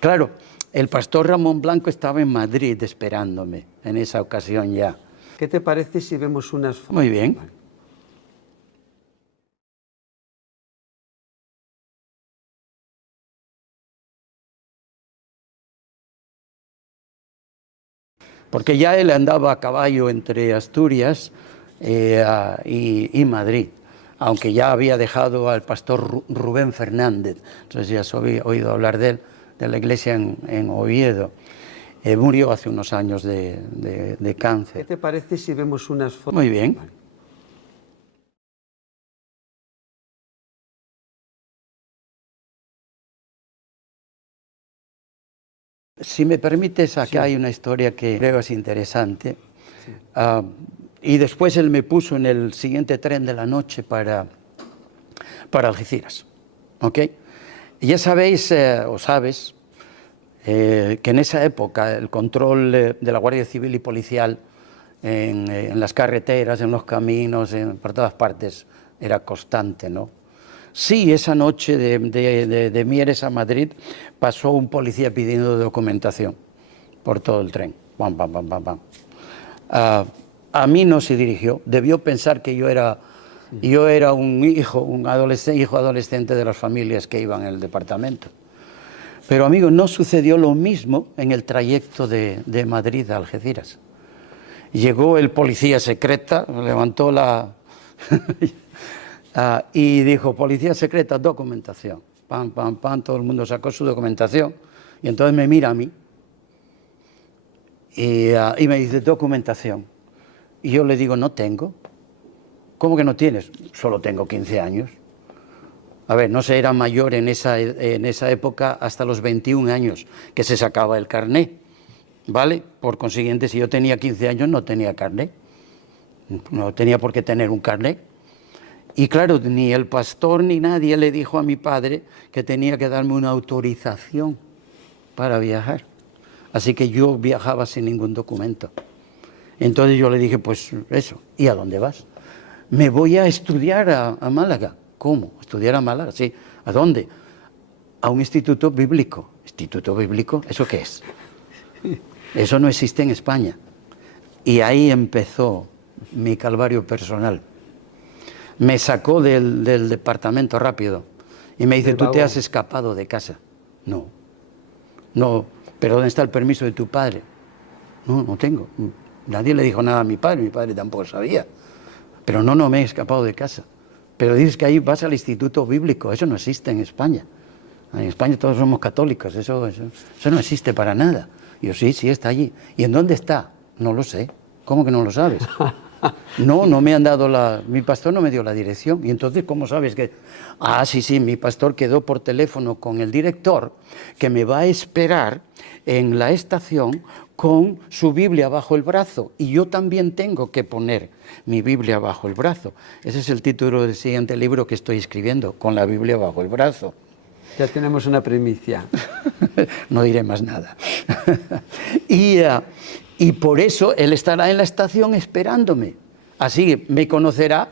Claro, el pastor Ramón Blanco estaba en Madrid esperándome en esa ocasión ya. ¿Qué te parece si vemos unas fotos? Muy bien. Porque ya él andaba a caballo entre Asturias y Madrid, aunque ya había dejado al pastor Rubén Fernández. Entonces ya has oído hablar de él, de la iglesia en Oviedo. Murió hace unos años de cáncer. ¿Qué te parece si vemos unas fotos? Muy bien. Si me permites, acá hay una historia que creo es interesante. Sí. Y después él me puso en el siguiente tren de la noche para Algeciras. ¿Ok? Y ya sabéis, o sabes, que en esa época el control de la Guardia Civil y policial en las carreteras, en los caminos, por todas partes, era constante, ¿no? Sí, esa noche de Mieres a Madrid pasó un policía pidiendo documentación por todo el tren. Pam, pam, pam, pam, pam. A mí no se dirigió, debió pensar que yo era un hijo adolescente de las familias que iban en el departamento. Pero, amigo, no sucedió lo mismo en el trayecto de Madrid a Algeciras. Llegó el policía secreta, levantó la Y dijo, policía secreta, documentación. Pam, pam, pam, todo el mundo sacó su documentación. Y entonces me mira a mí y me dice, documentación. Y yo le digo, no tengo. ¿Cómo que no tienes? Solo tengo 15 años. A ver, no se era mayor en esa época hasta los 21 años que se sacaba el carné, ¿vale? Por consiguiente, si yo tenía 15 años no tenía carné, no tenía por qué tener un carné. Y claro, ni el pastor ni nadie le dijo a mi padre que tenía que darme una autorización para viajar. Así que yo viajaba sin ningún documento. Entonces yo le dije, pues eso, ¿y a dónde vas? Me voy a estudiar a Málaga. ¿Cómo? ¿Estudiar a Málaga? Sí. ¿A dónde? A un instituto bíblico. ¿Instituto bíblico? ¿Eso qué es? Eso no existe en España. Y ahí empezó mi calvario personal. Me sacó del departamento rápido y me dice, ¿tú te has escapado de casa? No. No, pero ¿dónde está el permiso de tu padre? No, no tengo. Nadie le dijo nada a mi padre tampoco sabía. Pero no me he escapado de casa. Pero dices que ahí vas al instituto bíblico, eso no existe en España. En España todos somos católicos, eso no existe para nada. Y yo, sí, está allí. ¿Y en dónde está? No lo sé. ¿Cómo que no lo sabes? No me han dado mi pastor no me dio la dirección. Y entonces, ¿cómo sabes que? Sí, mi pastor quedó por teléfono con el director que me va a esperar en la estación con su Biblia bajo el brazo. Y yo también tengo que poner mi Biblia bajo el brazo. Ese es el título del siguiente libro que estoy escribiendo, con la Biblia bajo el brazo. Ya tenemos una primicia. No diré más nada. Y por eso él estará en la estación esperándome. Así me conocerá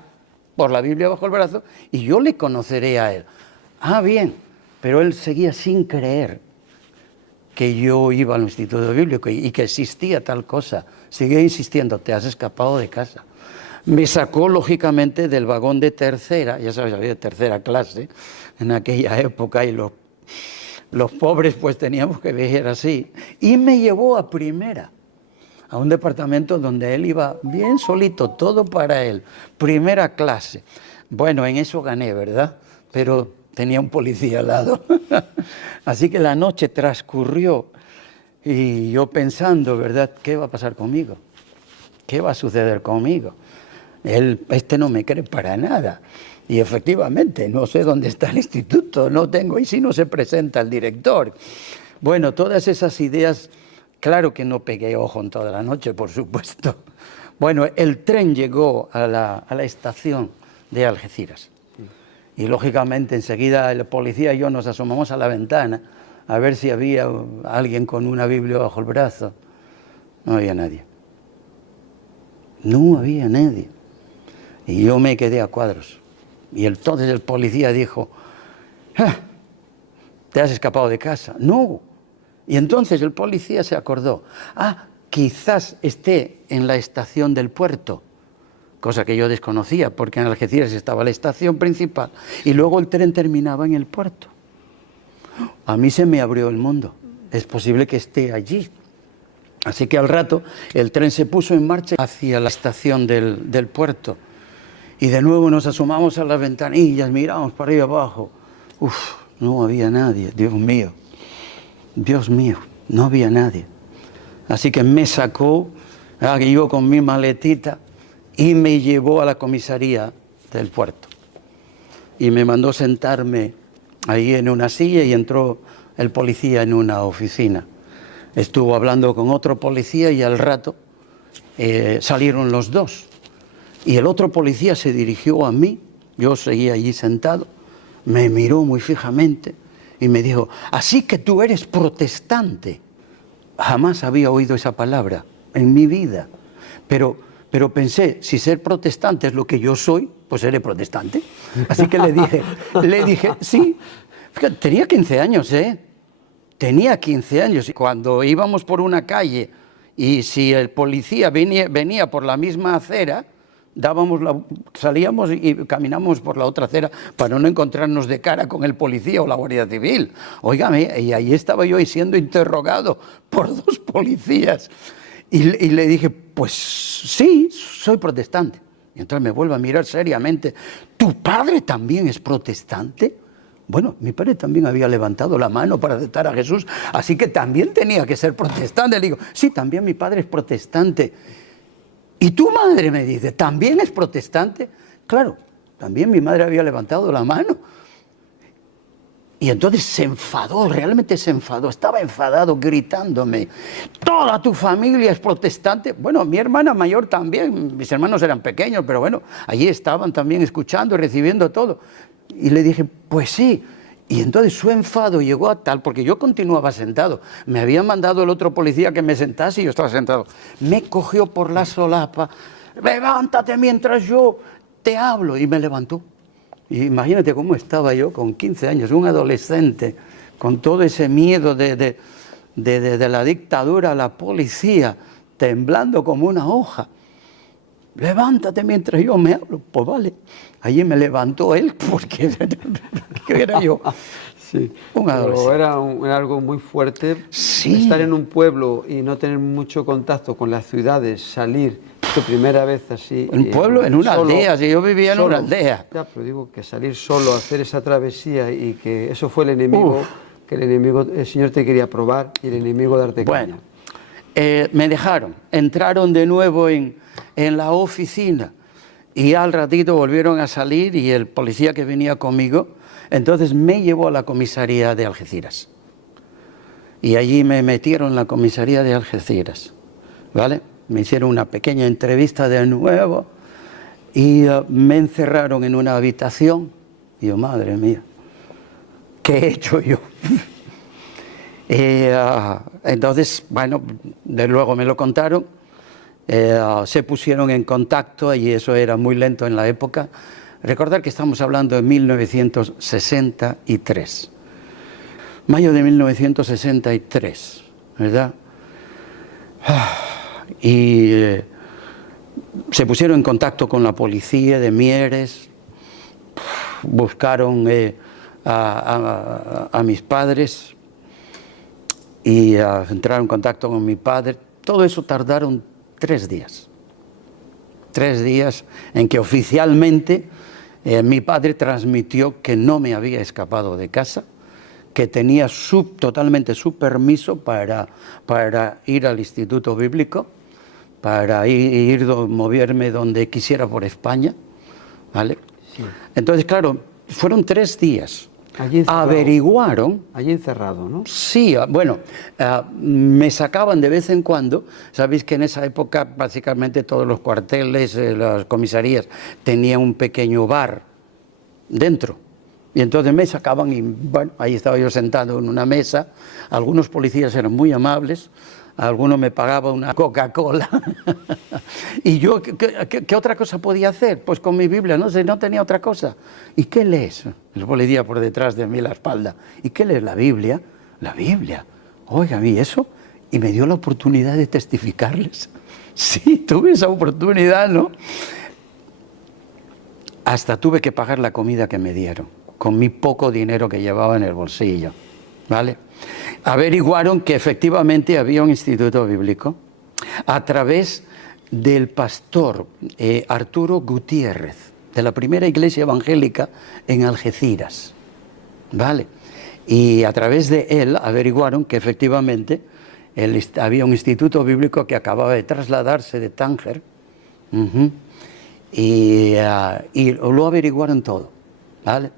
por la Biblia bajo el brazo y yo le conoceré a él. Bien, pero él seguía sin creer que yo iba al instituto bíblico y que existía tal cosa. Seguía insistiendo, te has escapado de casa. Me sacó lógicamente del vagón de tercera, ya sabes, había tercera clase en aquella época y los pobres pues teníamos que viajar así. Y me llevó a primera, a un departamento donde él iba bien solito, todo para él, primera clase. Bueno, en eso gané, ¿verdad? Pero tenía un policía al lado. Así que la noche transcurrió y yo pensando, ¿verdad? ¿Qué va a pasar conmigo? ¿Qué va a suceder conmigo? Este no me cree para nada. Y efectivamente, no sé dónde está el instituto, no tengo, y si no se presenta el director. Bueno, todas esas ideas, claro que no pegué ojo en toda la noche, por supuesto. Bueno, el tren llegó a la estación de Algeciras. Y lógicamente enseguida el policía y yo nos asomamos a la ventana a ver si había alguien con una Biblia bajo el brazo. No había nadie. No había nadie. Y yo me quedé a cuadros. Y entonces el policía dijo, ¿te has escapado de casa? No. Y entonces el policía se acordó, quizás esté en la estación del puerto, cosa que yo desconocía, porque en Algeciras estaba la estación principal y luego el tren terminaba en el puerto. A mí se me abrió el mundo, es posible que esté allí. Así que al rato el tren se puso en marcha hacia la estación del puerto. Y de nuevo nos asomamos a las ventanillas, miramos para arriba abajo. No había nadie, Dios mío, no había nadie. Así que me sacó, yo con mi maletita, y me llevó a la comisaría del puerto. Y me mandó sentarme ahí en una silla y entró el policía en una oficina. Estuvo hablando con otro policía y al rato salieron los dos. Y el otro policía se dirigió a mí, yo seguía allí sentado, me miró muy fijamente y me dijo, así que tú eres protestante. Jamás había oído esa palabra en mi vida, pero pensé, si ser protestante es lo que yo soy, pues seré protestante. Así que le dije, sí, fíjate, tenía 15 años, tenía 15 años. Y cuando íbamos por una calle y si el policía venía por la misma acera, salíamos y caminamos por la otra acera para no encontrarnos de cara con el policía o la Guardia Civil. Óigame, y ahí estaba yo siendo interrogado por dos policías. Y le dije, pues sí, soy protestante. Y entonces me vuelve a mirar seriamente. ¿Tu padre también es protestante? Bueno, mi padre también había levantado la mano para aceptar a Jesús, así que también tenía que ser protestante. Le digo, sí, también mi padre es protestante. ¿Y tu madre? Me dice, ¿también es protestante? Claro, también mi madre había levantado la mano. Y entonces se enfadó, realmente se enfadó, estaba enfadado gritándome, toda tu familia es protestante. Bueno, mi hermana mayor también, mis hermanos eran pequeños, pero bueno, allí estaban también escuchando y recibiendo todo. Y le dije, pues sí. Y entonces su enfado llegó a tal, porque yo continuaba sentado, me había mandado el otro policía que me sentase y yo estaba sentado. Me cogió por la solapa, levántate mientras yo te hablo, y me levantó. Y imagínate cómo estaba yo con 15 años, un adolescente, con todo ese miedo de la dictadura a la policía, temblando como una hoja. Levántate mientras yo me hablo. Pues vale, allí me levantó él, porque era yo. Sí, un adolescente. Pero era algo muy fuerte. Sí. Estar en un pueblo y no tener mucho contacto con las ciudades, salir tu primera vez así. En un pueblo, en una solo, aldea, si yo vivía en solo. una aldea. Ya, pero digo que salir solo, hacer esa travesía y que eso fue el enemigo, que el Señor te quería probar y el enemigo darte caña. Bueno, me dejaron, entraron de nuevo en la oficina y al ratito volvieron a salir y el policía que venía conmigo, entonces me llevó a la comisaría de Algeciras. Y allí me metieron en la comisaría de Algeciras, ¿vale? Me hicieron una pequeña entrevista de nuevo y me encerraron en una habitación. Y yo, madre mía, ¿qué he hecho yo? Entonces, bueno, de luego me lo contaron, se pusieron en contacto y eso era muy lento en la época. Recordar que estamos hablando de 1963, mayo de 1963, ¿verdad? Y se pusieron en contacto con la policía de Mieres, buscaron a mis padres y entraron en contacto con mi padre. Todo eso tardaron 3 días. 3 días en que oficialmente mi padre transmitió que no me había escapado de casa, que tenía totalmente su permiso para ir al Instituto Bíblico, para moverme donde quisiera por España, ¿vale? Sí. Entonces, claro, fueron 3 días. Allí encerrado. Averiguaron. Allí encerrado, ¿no? Sí, bueno, me sacaban de vez en cuando. Sabéis que en esa época básicamente todos los cuarteles, las comisarías, tenían un pequeño bar dentro. Y entonces me sacaban y, bueno, ahí estaba yo sentado en una mesa. Algunos policías eran muy amables, algunos me pagaban una Coca-Cola. Y yo, ¿qué otra cosa podía hacer? Pues con mi Biblia, no sé, no tenía otra cosa. ¿Y qué lees? El policía por detrás de mí la espalda. ¿Y qué lees? La Biblia. La Biblia. Oiga, a mí eso. Y me dio la oportunidad de testificarles. Sí, tuve esa oportunidad, ¿no? Hasta tuve que pagar la comida que me dieron, con mi poco dinero que llevaba en el bolsillo, ¿vale? Averiguaron que efectivamente había un instituto bíblico a través del pastor Arturo Gutiérrez, de la primera iglesia evangélica en Algeciras, ¿vale? Y a través de él averiguaron que efectivamente había un instituto bíblico que acababa de trasladarse de Tánger, y lo averiguaron todo, ¿vale?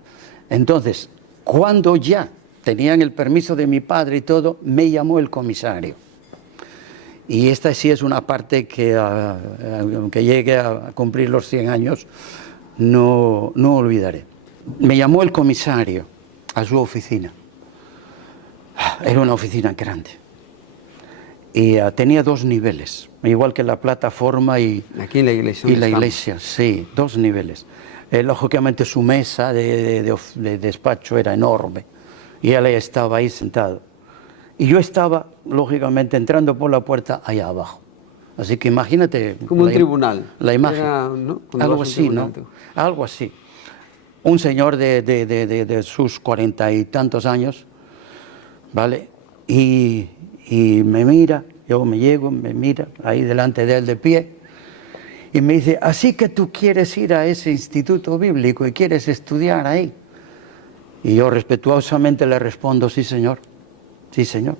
Entonces, cuando ya tenían el permiso de mi padre y todo, me llamó el comisario. Y esta sí es una parte que, aunque llegue a cumplir los 100 años, no olvidaré. Me llamó el comisario a su oficina. Era una oficina grande. Y tenía 2 niveles, igual que la plataforma y, aquí en la iglesia. Y la iglesia, sí, 2 niveles. Lógicamente su mesa de despacho era enorme y él estaba ahí sentado. Y yo estaba, lógicamente, entrando por la puerta allá abajo. Así que imagínate... Como un tribunal. La imagen. Era, ¿no? Algo así, ¿no? Algo así. Un señor de sus 40 y tantos años, ¿vale? Y me mira, yo me llego, me mira, ahí delante de él de pie, Y me dice, así que tú quieres ir a ese instituto bíblico y quieres estudiar ahí. Y yo respetuosamente le respondo, sí señor, sí señor.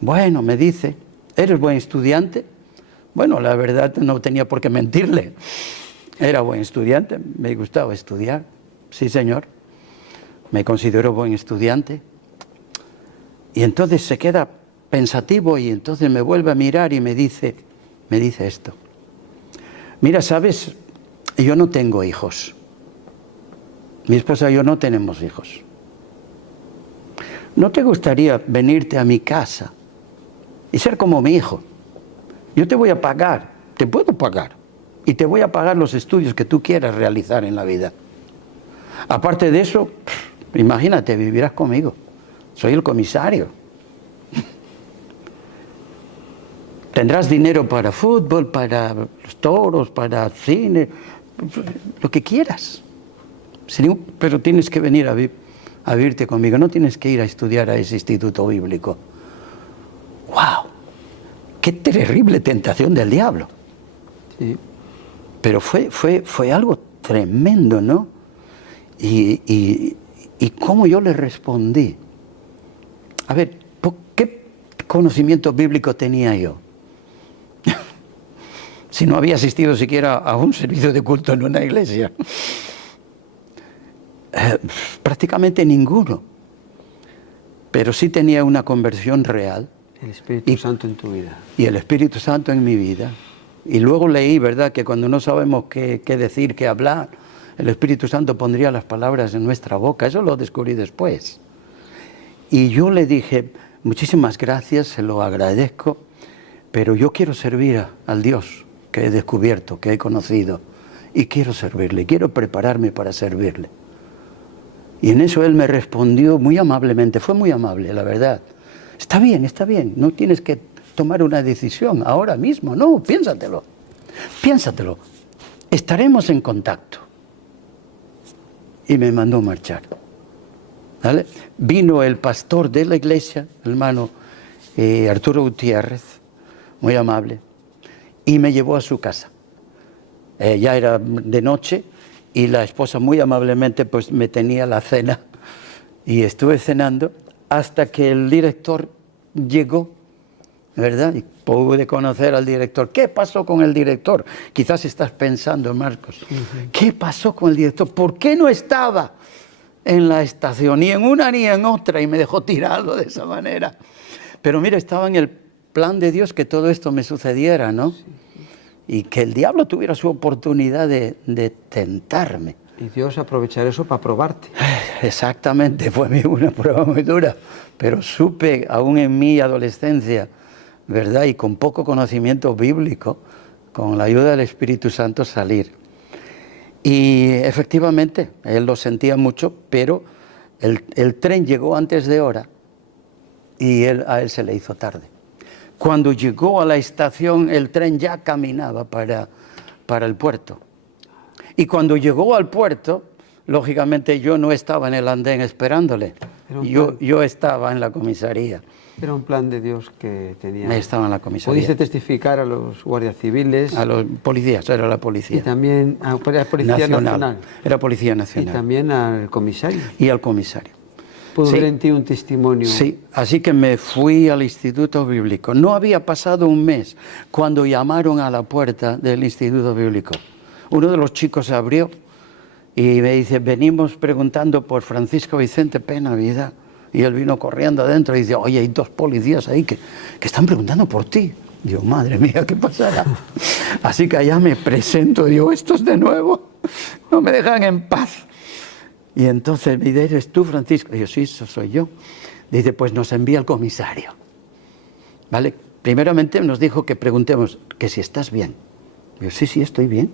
Bueno, me dice, ¿eres buen estudiante? Bueno, la verdad no tenía por qué mentirle. Era buen estudiante, me gustaba estudiar. Sí señor, me considero buen estudiante. Y entonces se queda pensativo y entonces me vuelve a mirar y me dice esto. Mira, ¿sabes? Yo no tengo hijos. Mi esposa y yo no tenemos hijos. ¿No te gustaría venirte a mi casa y ser como mi hijo? Yo te voy a pagar, te puedo pagar, y te voy a pagar los estudios que tú quieras realizar en la vida. Aparte de eso, imagínate, vivirás conmigo. Soy el comisario. Tendrás dinero para fútbol, para los toros, para cine, lo que quieras. Pero tienes que venir a vivirte conmigo, no tienes que ir a estudiar a ese instituto bíblico. ¡Wow! ¡Qué terrible tentación del diablo! Sí. Pero fue algo tremendo, ¿no? Y cómo yo le respondí. A ver, ¿qué conocimiento bíblico tenía yo? Si no había asistido siquiera a un servicio de culto en una iglesia. Prácticamente ninguno. Pero sí tenía una conversión real. El Espíritu Santo en tu vida. Y el Espíritu Santo en mi vida. Y luego leí, ¿verdad?, que cuando no sabemos qué decir, qué hablar, el Espíritu Santo pondría las palabras en nuestra boca. Eso lo descubrí después. Y yo le dije, muchísimas gracias, se lo agradezco, pero yo quiero servir al Dios que he descubierto, que he conocido, y quiero servirle, quiero prepararme para servirle. Y en eso él me respondió muy amablemente, fue muy amable, la verdad. Está bien, no tienes que tomar una decisión ahora mismo, no, piénsatelo, estaremos en contacto. Y me mandó marchar. ¿Vale? Vino el pastor de la iglesia, el hermano Arturo Gutiérrez, muy amable, y me llevó a su casa. Ya era de noche y la esposa muy amablemente pues me tenía la cena y estuve cenando hasta que el director llegó, ¿verdad? Y pude conocer al director. ¿Qué pasó con el director? Quizás estás pensando, Marcos, ¿qué pasó con el director? ¿Por qué no estaba en la estación, ni en una ni en otra, y me dejó tirado de esa manera? Pero mira, estaba en el plan de Dios que todo esto me sucediera, ¿no? Sí. Y que el diablo tuviera su oportunidad de tentarme. Y Dios aprovechar eso para probarte. Exactamente, fue una prueba muy dura, pero supe aún en mi adolescencia, ¿verdad? Y con poco conocimiento bíblico, con la ayuda del Espíritu Santo salir. Y efectivamente, él lo sentía mucho, pero el tren llegó antes de hora y a él se le hizo tarde. Cuando llegó a la estación, el tren ya caminaba para el puerto. Y cuando llegó al puerto, lógicamente yo no estaba en el andén esperándole. Yo estaba en la comisaría. Era un plan de Dios que tenía. Estaba en la comisaría. Pudiste testificar a los guardias civiles. A los policías, era la policía. Y también a la Policía Nacional. Era Policía Nacional. Y también al comisario. Y al comisario. Pudo ver en ti un testimonio. Sí, así que me fui al Instituto Bíblico. No había pasado un mes cuando llamaron a la puerta del Instituto Bíblico. Uno de los chicos se abrió y me dice, venimos preguntando por Francisco Vicente Pena Vida. Y él vino corriendo adentro y dice, oye, hay 2 policías ahí que están preguntando por ti. Digo, madre mía, ¿qué pasará? Así que allá me presento, digo, estos de nuevo no me dejan en paz. Y entonces me dice, ¿eres tú, Francisco? Y yo, sí, eso soy yo. Dice, pues nos envía el comisario. ¿Vale? Primeramente nos dijo que preguntemos que si estás bien. Yo, sí, estoy bien.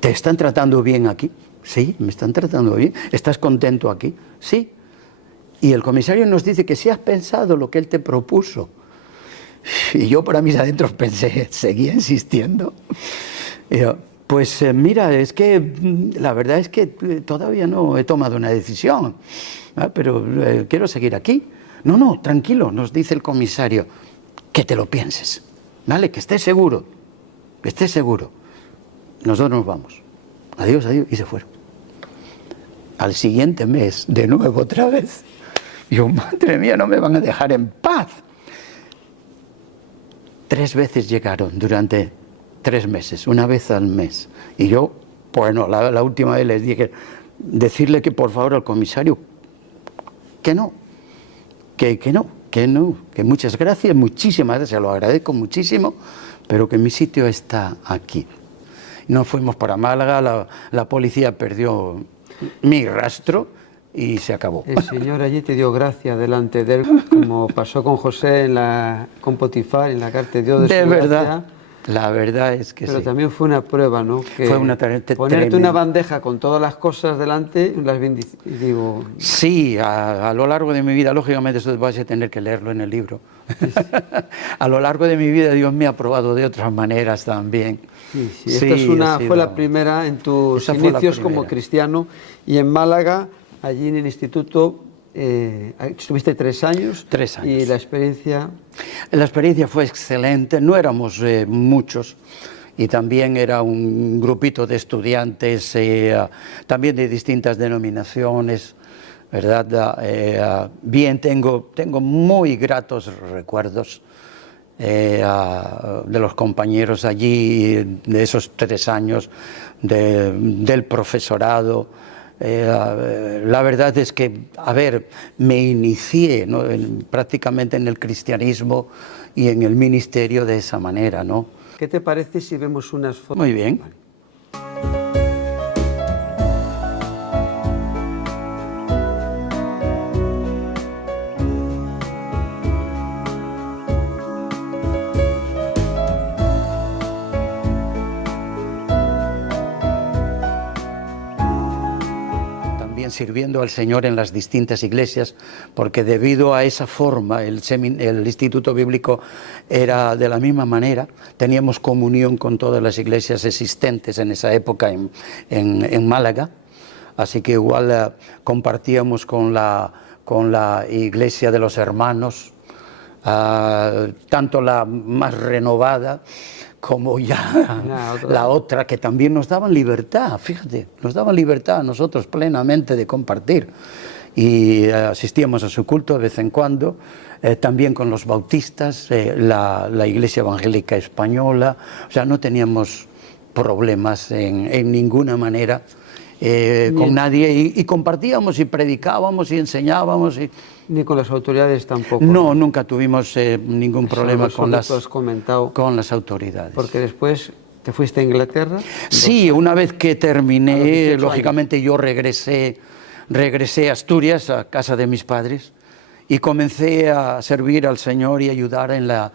¿Te están tratando bien aquí? Sí, me están tratando bien. ¿Estás contento aquí? Sí. Y el comisario nos dice que si has pensado lo que él te propuso. Y yo para mis adentros pensé, seguía insistiendo. Y yo, pues mira, es que la verdad es que todavía no he tomado una decisión, pero quiero seguir aquí. No, tranquilo, nos dice el comisario, que te lo pienses, ¿vale? Que estés seguro, nosotros nos vamos. Adiós, adiós, y se fueron. Al siguiente mes, de nuevo, otra vez. Yo, madre mía, no me van a dejar en paz. 3 veces llegaron durante 3 meses, una vez al mes. Y yo, bueno, la última vez les dije, decirle que por favor al comisario, que no, que muchas gracias, muchísimas gracias, lo agradezco muchísimo, pero que mi sitio está aquí. Nos fuimos para Málaga, la policía perdió mi rastro y se acabó. El Señor allí te dio gracia delante de él, como pasó con José con Potifar, en la carta de Dios de su verdad, gracia. la verdad es que Pero sí. también fue una prueba, ¿no? Que Fue una ponerte tremenda. una bandeja con todas las cosas delante, las y digo... Sí, a lo largo de mi vida, lógicamente esto vais a tener que leerlo en el libro. A lo largo de mi vida Dios me ha probado de otras maneras también. Sí, sí. Sí, Esta ha sido- fue la primera en tus Esa fue la inicios como primera. cristiano, y en Málaga, allí en el instituto, estuviste 3 años. 3 años. Y la experiencia... La experiencia fue excelente, no éramos muchos y también era un grupito de estudiantes, también de distintas denominaciones, ¿verdad? Bien, tengo muy gratos recuerdos de los compañeros allí, de esos 3 años, del profesorado. La verdad es que, a ver, me inicié, ¿no?, prácticamente en el cristianismo y en el ministerio de esa manera, ¿no? ¿Qué te parece si vemos unas fotos? Muy bien. Sirviendo al Señor en las distintas iglesias, porque debido a esa forma el Instituto Bíblico era de la misma manera, teníamos comunión con todas las iglesias existentes en esa época en Málaga, así que igual compartíamos con la iglesia de los hermanos, tanto la más renovada como ya la otra, que también nos daban libertad, fíjate, nos daban libertad a nosotros plenamente de compartir. Y asistíamos a su culto de vez en cuando, también con los bautistas, la Iglesia Evangélica Española, o sea, no teníamos problemas en ninguna manera con nadie, y compartíamos y predicábamos y enseñábamos. Ni con las autoridades tampoco. No, nunca tuvimos ningún problema Eso has comentado, con las autoridades. porque después te fuiste a Inglaterra. Sí, una vez que A los terminé, 18 lógicamente yo regresé a Asturias, a casa de mis padres, y comencé a servir al Señor y ayudar en la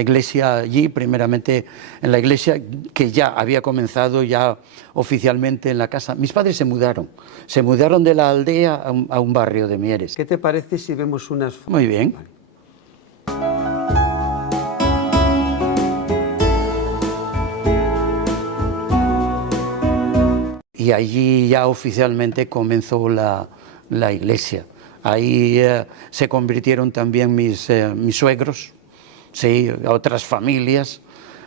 iglesia allí, primeramente en la iglesia que ya había comenzado ya oficialmente en la casa. Mis padres se mudaron de la aldea a un barrio de Mieres. ¿Qué te parece si vemos unas fotos? Muy bien. Y allí ya oficialmente comenzó la iglesia. Ahí se convirtieron también mis suegros, sí, a otras familias.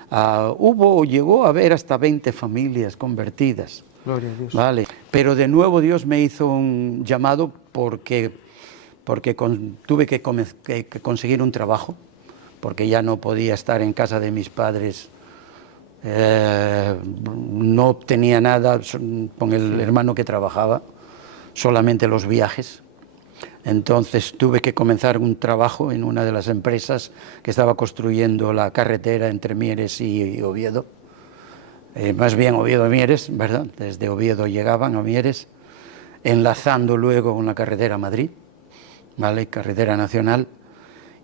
Llegó a haber hasta 20 familias convertidas. Gloria a Dios. Vale. Pero de nuevo Dios me hizo un llamado porque tuve que conseguir un trabajo, porque ya no podía estar en casa de mis padres. No tenía nada con el hermano que trabajaba, solamente los viajes. Entonces tuve que comenzar un trabajo en una de las empresas que estaba construyendo la carretera entre Mieres y Oviedo. Más bien Oviedo-Mieres, ¿verdad? Desde Oviedo llegaban a Mieres, enlazando luego con la carretera a Madrid, ¿vale? Carretera nacional.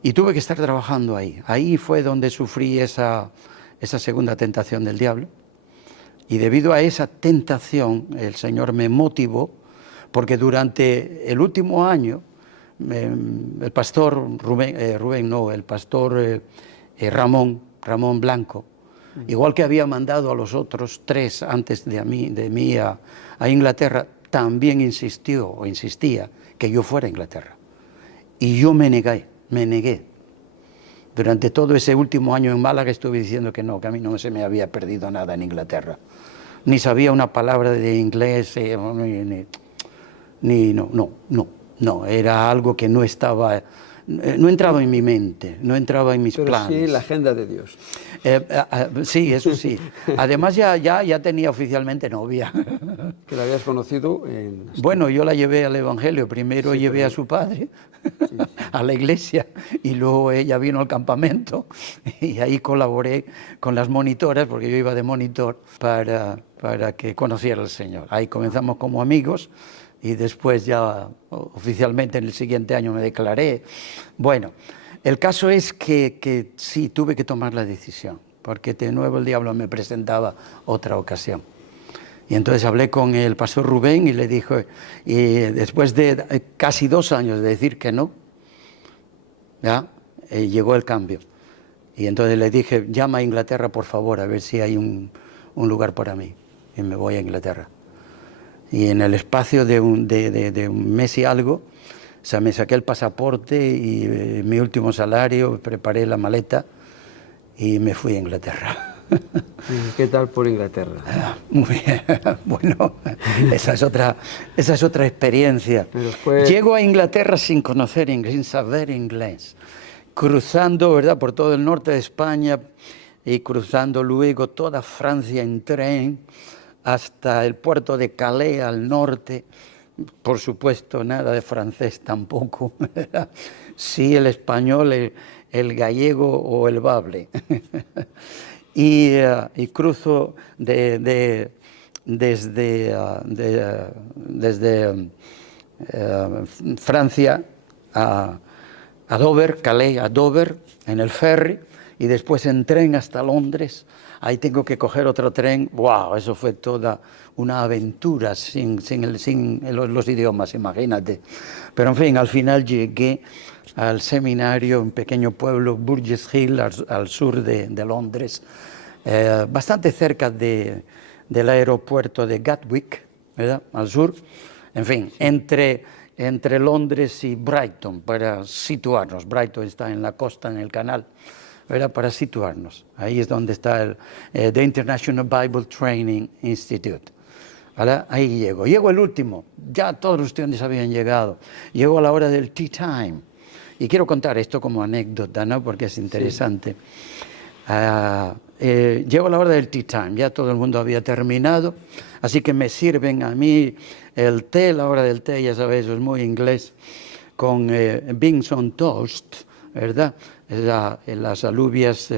Y tuve que estar trabajando ahí. Ahí fue donde sufrí esa segunda tentación del diablo. Y debido a esa tentación, el Señor me motivó, porque durante el último año, el pastor Ramón Blanco, igual que había mandado a los otros 3 antes de mí a Inglaterra, también insistía que yo fuera a Inglaterra. Y yo me negué. Durante todo ese último año en Málaga estuve diciendo que no, que a mí no se me había perdido nada en Inglaterra. Ni sabía una palabra de inglés, no, era algo que no estaba, no entraba en mi mente, no entraba en mis Pero planes. sí la agenda de Dios. Sí, eso sí. Además ya tenía oficialmente novia. Que la habías conocido en... Bueno, yo la llevé al Evangelio, primero Sí, llevé pero- a su padre a la iglesia y luego ella vino al campamento y ahí colaboré con las monitoras, porque yo iba de monitor, para que conociera al Señor. Ahí comenzamos como amigos y después ya oficialmente en el siguiente año me declaré. Bueno, el caso es que sí, tuve que tomar la decisión, porque de nuevo el diablo me presentaba otra ocasión. Y entonces hablé con el pastor Rubén y le dijo, y después de casi 2 años de decir que no, ya llegó el cambio. Y entonces le dije, llama a Inglaterra por favor, a ver si hay un lugar para mí. Y me voy a Inglaterra. Y en el espacio de un mes y algo, o sea, me saqué el pasaporte y mi último salario, preparé la maleta y me fui a Inglaterra. ¿Y qué tal por Inglaterra? Muy bien. Bueno, esa es otra experiencia. Pero fue- Llego a Inglaterra sin conocer inglés, sin saber inglés, cruzando, ¿verdad?, por todo el norte de España y cruzando luego toda Francia en tren hasta el puerto de Calais al norte. Por supuesto, nada de francés tampoco. Sí, el español, el gallego o el bable. Y cruzo desde Francia a Dover, Calais a Dover, en el ferry, y después en tren hasta Londres. Ahí tengo que coger otro tren. ¡Wow! Eso fue toda una aventura sin los idiomas, imagínate. Pero en fin, al final llegué al seminario, un pequeño pueblo, Burgess Hill, al sur de Londres, bastante cerca del aeropuerto de Gatwick, ¿verdad?, al sur. En fin, entre Londres y Brighton, para situarnos. Brighton está en la costa, en el canal, ¿verdad?, para situarnos. Ahí es donde está el The International Bible Training Institute. ¿Vale? Ahí llego el último, ya todos los estudiantes habían llegado. Llego a la hora del tea time. Y quiero contar esto como anécdota, ¿no?, porque es interesante. Llego a la hora del tea time, ya todo el mundo había terminado, así que me sirven a mí el té, la hora del té, ya sabéis, es muy inglés, con beans on toast, ¿verdad? Las alubias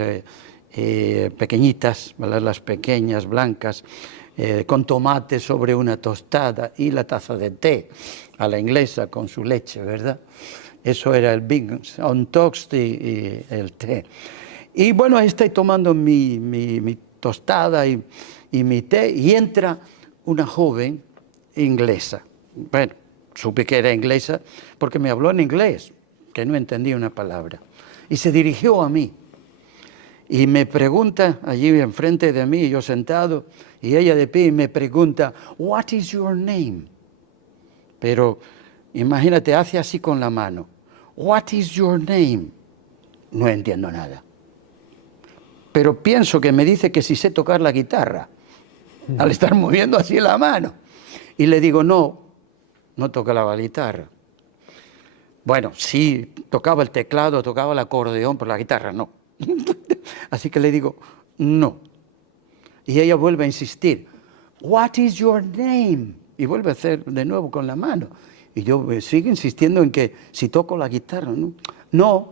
pequeñitas, ¿verdad?, las pequeñas, blancas, con tomate sobre una tostada y la taza de té a la inglesa con su leche, ¿verdad? Eso era el beans on toast y el té. Y bueno, ahí estoy tomando mi tostada y mi té, y entra una joven inglesa. Bueno, supe que era inglesa porque me habló en inglés, que no entendía una palabra. Y se dirigió a mí y me pregunta, allí enfrente de mí, yo sentado, y ella de pie, y me pregunta, "What is your name?" Pero imagínate, hace así con la mano, "What is your name?" No entiendo nada. Pero pienso que me dice que si sé tocar la guitarra, al estar moviendo así la mano. Y le digo, no tocaba la guitarra. Bueno, sí, tocaba el teclado, tocaba el acordeón, pero la guitarra no. Así que le digo, no. Y ella vuelve a insistir, "What is your name?" Y vuelve a hacer de nuevo con la mano. Y yo sigo insistiendo en que si toco la guitarra, no,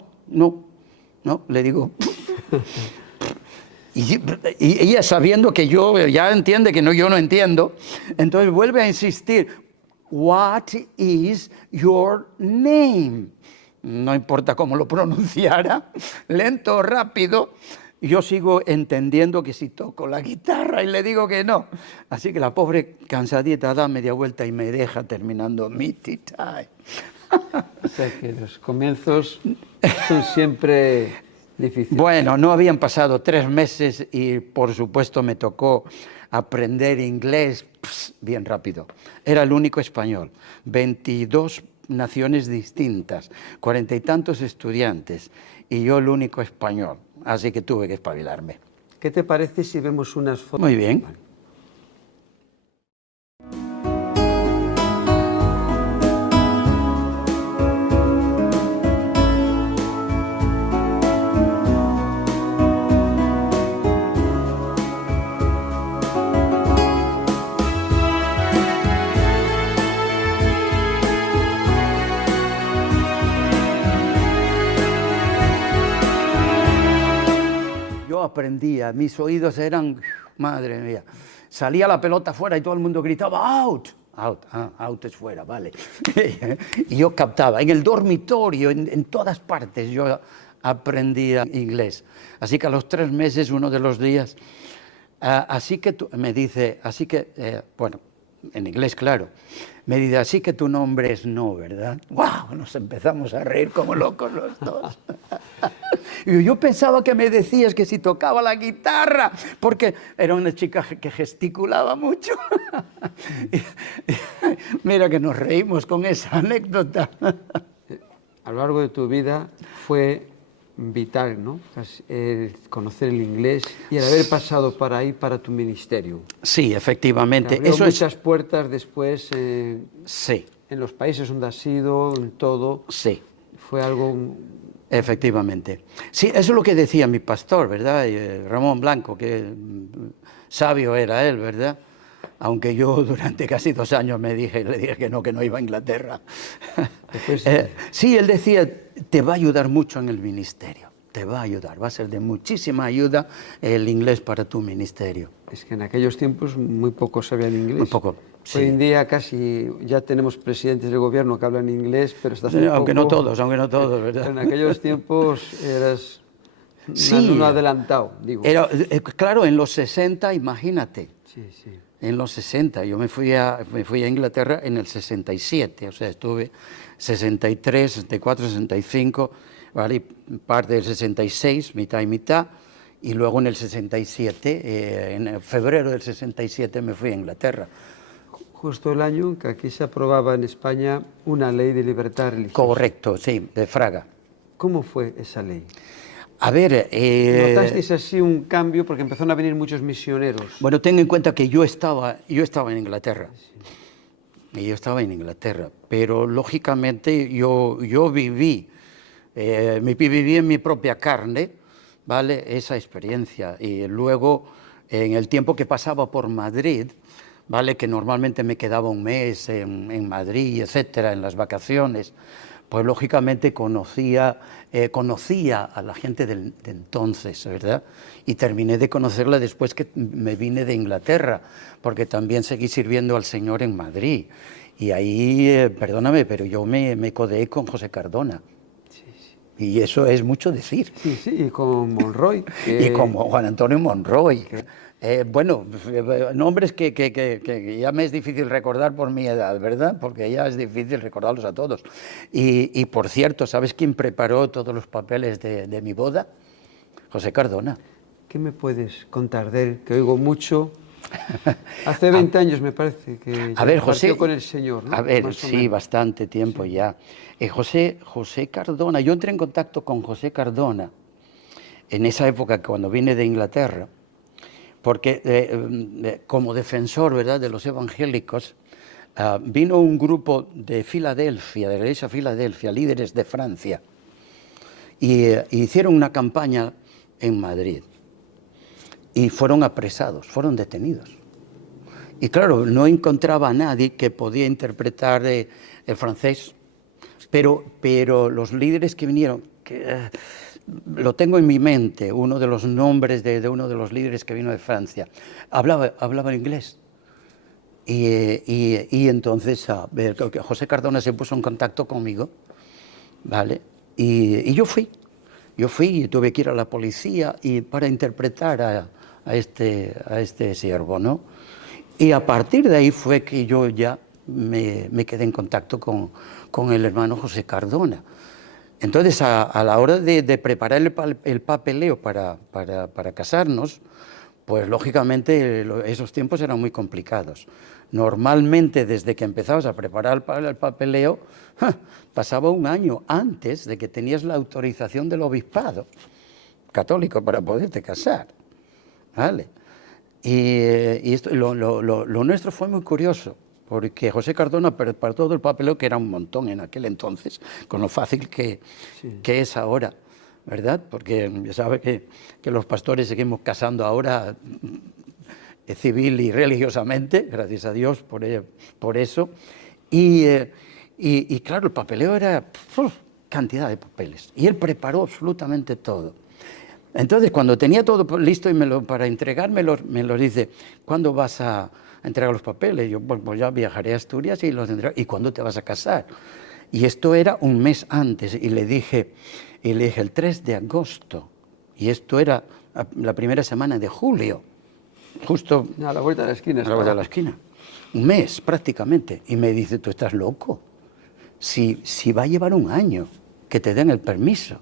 le digo. Y ella, sabiendo que yo ya entiende que yo no entiendo, entonces vuelve a insistir, "What is your name?" No importa cómo lo pronunciara, lento o rápido, yo sigo entendiendo que si toco la guitarra y le digo que no. Así que la pobre cansadita da media vuelta y me deja terminando mi tea time. O sea que los comienzos son siempre difíciles. Bueno, no habían pasado 3 meses y por supuesto me tocó aprender inglés bien rápido. Era el único español, 22 naciones distintas, 40 y tantos estudiantes y yo el único español, así que tuve que espabilarme. ¿Qué te parece si vemos unas fotos? Muy bien. Yo aprendía, mis oídos eran, madre mía, salía la pelota fuera y todo el mundo gritaba out, out, out es fuera, vale. Y yo captaba, en el dormitorio, en todas partes yo aprendía inglés. Así que a los 3 meses, uno de los días, así que tú, me dice, así que, bueno, en inglés claro, me dice, así que tu nombre es No, ¿verdad? ¡Wow! Nos empezamos a reír como locos los dos. Y yo pensaba que me decías que si tocaba la guitarra, porque era una chica que gesticulaba mucho. Mira que nos reímos con esa anécdota. A lo largo de tu vida fue vital, ¿no? El conocer el inglés y el haber pasado para ahí, para tu ministerio. Sí, efectivamente. Te abrió Eso muchas puertas después Sí, en los países donde has sido, en todo. sí. Fue algo... Efectivamente. Sí, eso es lo que decía mi pastor, ¿verdad? Ramón Blanco, que sabio era él, ¿verdad? Aunque yo durante casi 2 años le dije que no iba a Inglaterra. Después, sí, él decía, te va a ayudar mucho en el ministerio, te va a ayudar, va a ser de muchísima ayuda el inglés para tu ministerio. Es que en aquellos tiempos muy pocos sabían inglés. Muy poco, sí. Hoy en día casi ya tenemos presidentes del gobierno que hablan inglés, pero estás Aunque no todos, ¿verdad? Pero en aquellos tiempos eras Sí. un adelantado, digo. Era, claro, en los 60, imagínate. Sí, sí. En los 60, yo me fui a Inglaterra en el 67, o sea, estuve 63, 64, 65, ¿vale? Y parte del 66, mitad y mitad, y luego en el 67, en febrero del 67 me fui a Inglaterra. Justo el año en que aquí se aprobaba en España una ley de libertad religiosa. Correcto, sí, de Fraga. ¿Cómo fue esa ley? A ver... ¿Notasteis así un cambio? Porque empezaron a venir muchos misioneros. Bueno, ten en cuenta que yo estaba en Inglaterra. Y yo estaba en Inglaterra, pero lógicamente yo viví en mi propia carne, ¿vale? Esa experiencia. Y luego, en el tiempo que pasaba por Madrid, ¿vale? Que normalmente me quedaba un mes en Madrid, etcétera, en las vacaciones, pues lógicamente conocía a la gente de entonces, ¿verdad? Y terminé de conocerla después que me vine de Inglaterra, porque también seguí sirviendo al Señor en Madrid. Y ahí, perdóname, pero yo me codeé con José Cardona. Sí, sí. Y eso es mucho decir. Sí, sí, y con Monroy. Y como Juan Antonio Monroy. Bueno, nombres que ya me es difícil recordar por mi edad, ¿verdad? Porque ya es difícil recordarlos a todos. Y por cierto, ¿sabes quién preparó todos los papeles de mi boda? José Cardona. ¿Qué me puedes contar de él? Que oigo mucho. Hace 20 años me parece que a ver, partió José, con el Señor, ¿no? A ver, Más o sí, menos. bastante tiempo Sí. ya. José Cardona, yo entré en contacto con José Cardona en esa época cuando vine de Inglaterra, porque como defensor, ¿verdad?, de los evangélicos, vino un grupo de Filadelfia, de la iglesia Filadelfia, líderes de Francia, y hicieron una campaña en Madrid y fueron apresados, fueron detenidos. Y claro, no encontraba a nadie que podía interpretar el francés, pero los líderes que vinieron, lo tengo en mi mente, uno de los nombres de uno de los líderes que vino de Francia, hablaba inglés. Y entonces José Cardona se puso en contacto conmigo, ¿vale? Y yo fui y tuve que ir a la policía para interpretar a este siervo, ¿no? Y a partir de ahí fue que yo ya me quedé en contacto con el hermano José Cardona. Entonces, a la hora de preparar el papeleo para casarnos, pues lógicamente esos tiempos eran muy complicados. Normalmente, desde que empezabas a preparar el papeleo, pasaba un año antes de que tenías la autorización del obispado católico para poderte casar, ¿vale? Y esto, lo nuestro fue muy curioso, porque José Cardona preparó todo el papeleo, que era un montón en aquel entonces, con lo fácil que es ahora, ¿verdad? Porque ya sabe que los pastores seguimos casando ahora civil y religiosamente, gracias a Dios por eso. Y claro, el papeleo era cantidad de papeles, y él preparó absolutamente todo. Entonces, cuando tenía todo listo para entregármelo, me lo dice: ¿cuándo vas a entregar los papeles? Yo, pues ya viajaré a Asturias y los entrego. ¿Y cuándo te vas a casar? Y esto era un mes antes, y le dije el 3 de agosto, y esto era la primera semana de julio, justo A la vuelta de la esquina. a la vuelta de la esquina, un mes prácticamente. Y me dice: tú estás loco, si va a llevar un año que te den el permiso.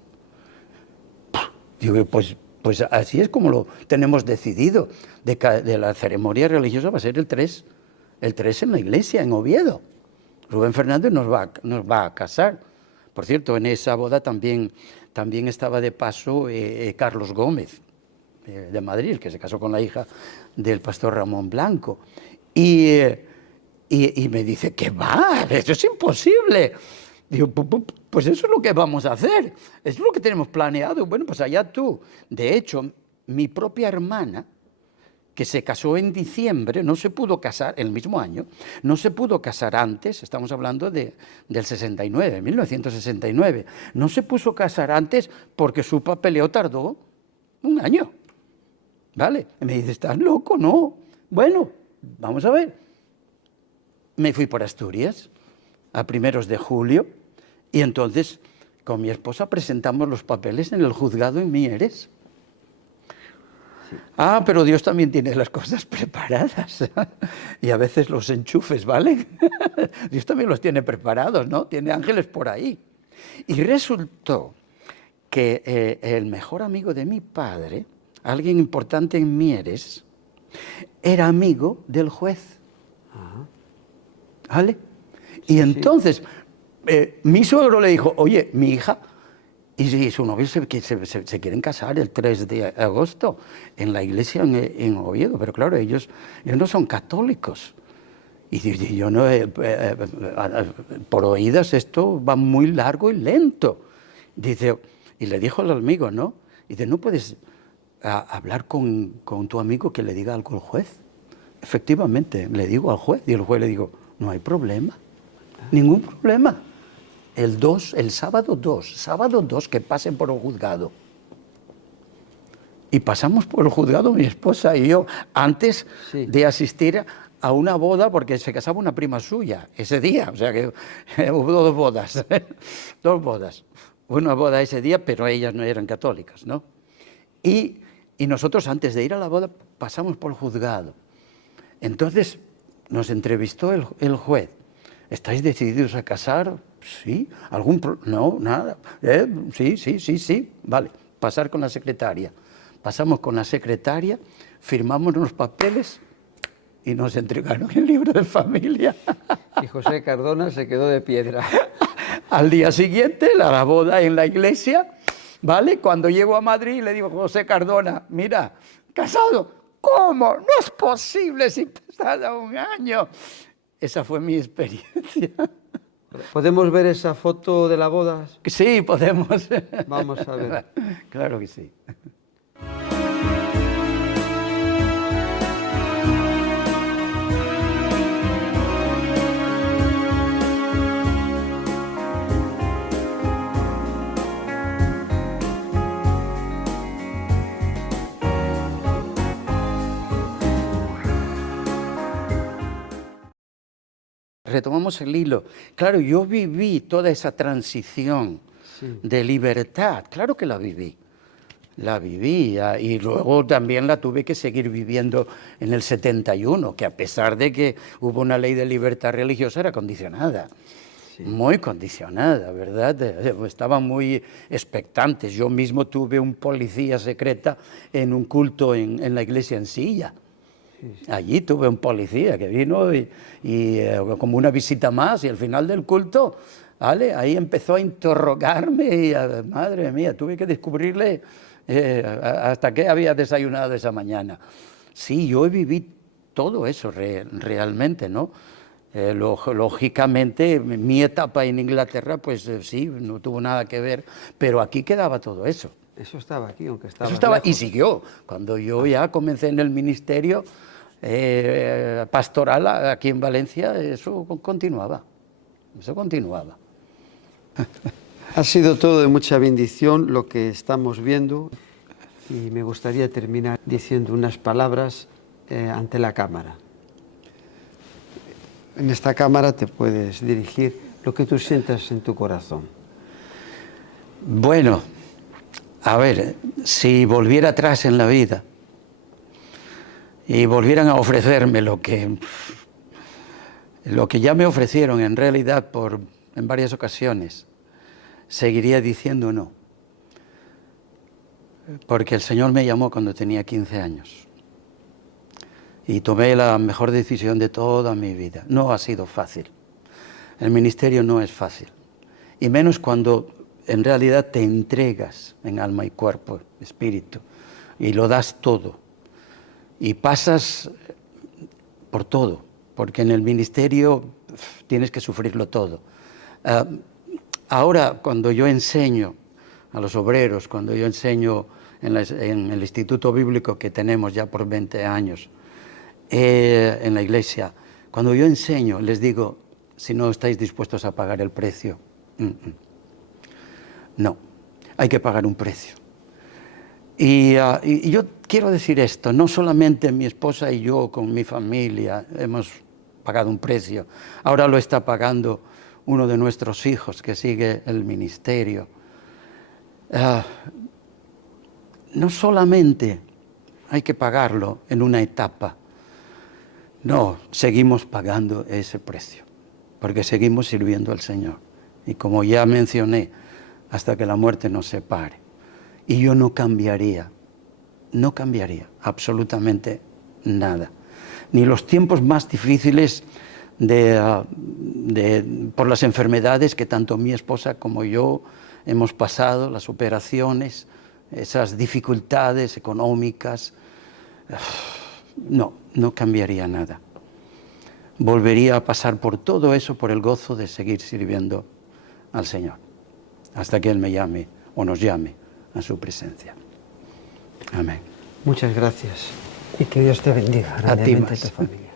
Digo, pues así es como lo tenemos decidido, de la ceremonia religiosa va a ser el 3 en la iglesia, en Oviedo. Rubén Fernández nos va a casar. Por cierto, en esa boda también estaba de paso Carlos Gómez, de Madrid, que se casó con la hija del pastor Ramón Blanco. Y me dice: ¿qué va? Eso es imposible. Digo, pues eso es lo que vamos a hacer, es lo que tenemos planeado. Bueno, pues allá tú. De hecho, mi propia hermana, que se casó en diciembre, no se pudo casar, el mismo año, no se pudo casar antes, estamos hablando del 69, 1969, no se puso a casar antes porque su papeleo tardó un año, ¿vale? Y me dice: ¿estás loco? No. Bueno, vamos a ver. Me fui por Asturias a primeros de julio, y entonces con mi esposa presentamos los papeles en el juzgado en Mieres. Ah, pero Dios también tiene las cosas preparadas y a veces los enchufes, ¿vale? Dios también los tiene preparados, ¿no? Tiene ángeles por ahí. Y resultó que el mejor amigo de mi padre, alguien importante en Mieres, era amigo del juez, ¿vale? Y entonces mi suegro le dijo: oye, mi hija y su novio se quieren casar el 3 de agosto en la iglesia en Oviedo, pero claro, ellos no son católicos. Y yo no, por oídas esto va muy largo y lento. Dice, y le dijo al amigo, ¿no? Dice: ¿no puedes hablar con tu amigo que le diga algo al juez? Efectivamente, le digo al juez, y el juez le dijo: no hay problema, ningún problema. El sábado 2, que pasen por el juzgado. Y pasamos por el juzgado, mi esposa y yo, antes de asistir a una boda, porque se casaba una prima suya ese día, o sea que hubo dos bodas. Una boda ese día, pero ellas no eran católicas, ¿no? Y nosotros, antes de ir a la boda, pasamos por el juzgado. Entonces nos entrevistó el juez. ¿Estáis decididos a casar? Sí. No, nada. Sí. Vale, pasar con la secretaria. Pasamos con la secretaria, firmamos los papeles y nos entregaron el libro de familia. Y José Cardona se quedó de piedra. Al día siguiente, la boda en la iglesia, ¿vale? Cuando llego a Madrid, le digo: José Cardona, mira, casado. ¿Cómo? No es posible si pasaba un año. Esa fue mi experiencia. ¿Podemos ver esa foto de la boda? Sí, podemos. Vamos a ver. Claro que sí. Retomamos el hilo. Claro, yo viví toda esa transición de libertad, claro que la viví. Y luego también la tuve que seguir viviendo en el 71, que a pesar de que hubo una ley de libertad religiosa era condicionada. muy condicionada, ¿verdad? Estaban muy expectantes. Yo mismo tuve un policía secreta en un culto en la iglesia en Silla. Allí tuve un policía que vino y como una visita más, y al final del culto, ¿vale? Ahí empezó a interrogarme y, madre mía, tuve que descubrirle hasta qué había desayunado esa mañana. Sí, yo viví todo eso realmente, ¿no? Lógicamente, mi etapa en Inglaterra, pues sí, no tuvo nada que ver, pero aquí quedaba todo eso. Eso estaba aquí, aunque estaba. Eso estaba, y lejos. siguió. Cuando yo ya comencé en el ministerio pastoral aquí en Valencia, eso continuaba. Eso continuaba. Ha sido todo de mucha bendición lo que estamos viendo, y me gustaría terminar diciendo unas palabras ante la cámara. En esta cámara te puedes dirigir lo que tú sientas en tu corazón. Bueno, a ver, si volviera atrás en la vida y volvieran a ofrecerme lo que ya me ofrecieron en realidad en varias ocasiones, seguiría diciendo no. Porque el Señor me llamó cuando tenía 15 años. Y tomé la mejor decisión de toda mi vida. No ha sido fácil. El ministerio no es fácil. Y menos cuando en realidad te entregas en alma y cuerpo, espíritu, y lo das todo. Y pasas por todo, porque en el ministerio tienes que sufrirlo todo. Ahora, cuando yo enseño a los obreros, cuando yo enseño en el Instituto Bíblico que tenemos ya por 20 años, en la iglesia, cuando yo enseño, les digo, si no estáis dispuestos a pagar el precio, no, hay que pagar un precio. Y yo quiero decir esto, no solamente mi esposa y yo con mi familia hemos pagado un precio, ahora lo está pagando uno de nuestros hijos que sigue el ministerio. No solamente hay que pagarlo en una etapa, no, seguimos pagando ese precio, porque seguimos sirviendo al Señor. Y como ya mencioné, hasta que la muerte nos separe. Y yo no cambiaría absolutamente nada. Ni los tiempos más difíciles por las enfermedades que tanto mi esposa como yo hemos pasado, las operaciones, esas dificultades económicas. No cambiaría nada. Volvería a pasar por todo eso por el gozo de seguir sirviendo al Señor, hasta que Él me llame o nos llame a su presencia. Amén. Muchas gracias y que Dios te bendiga A ti grandemente más. a tu familia.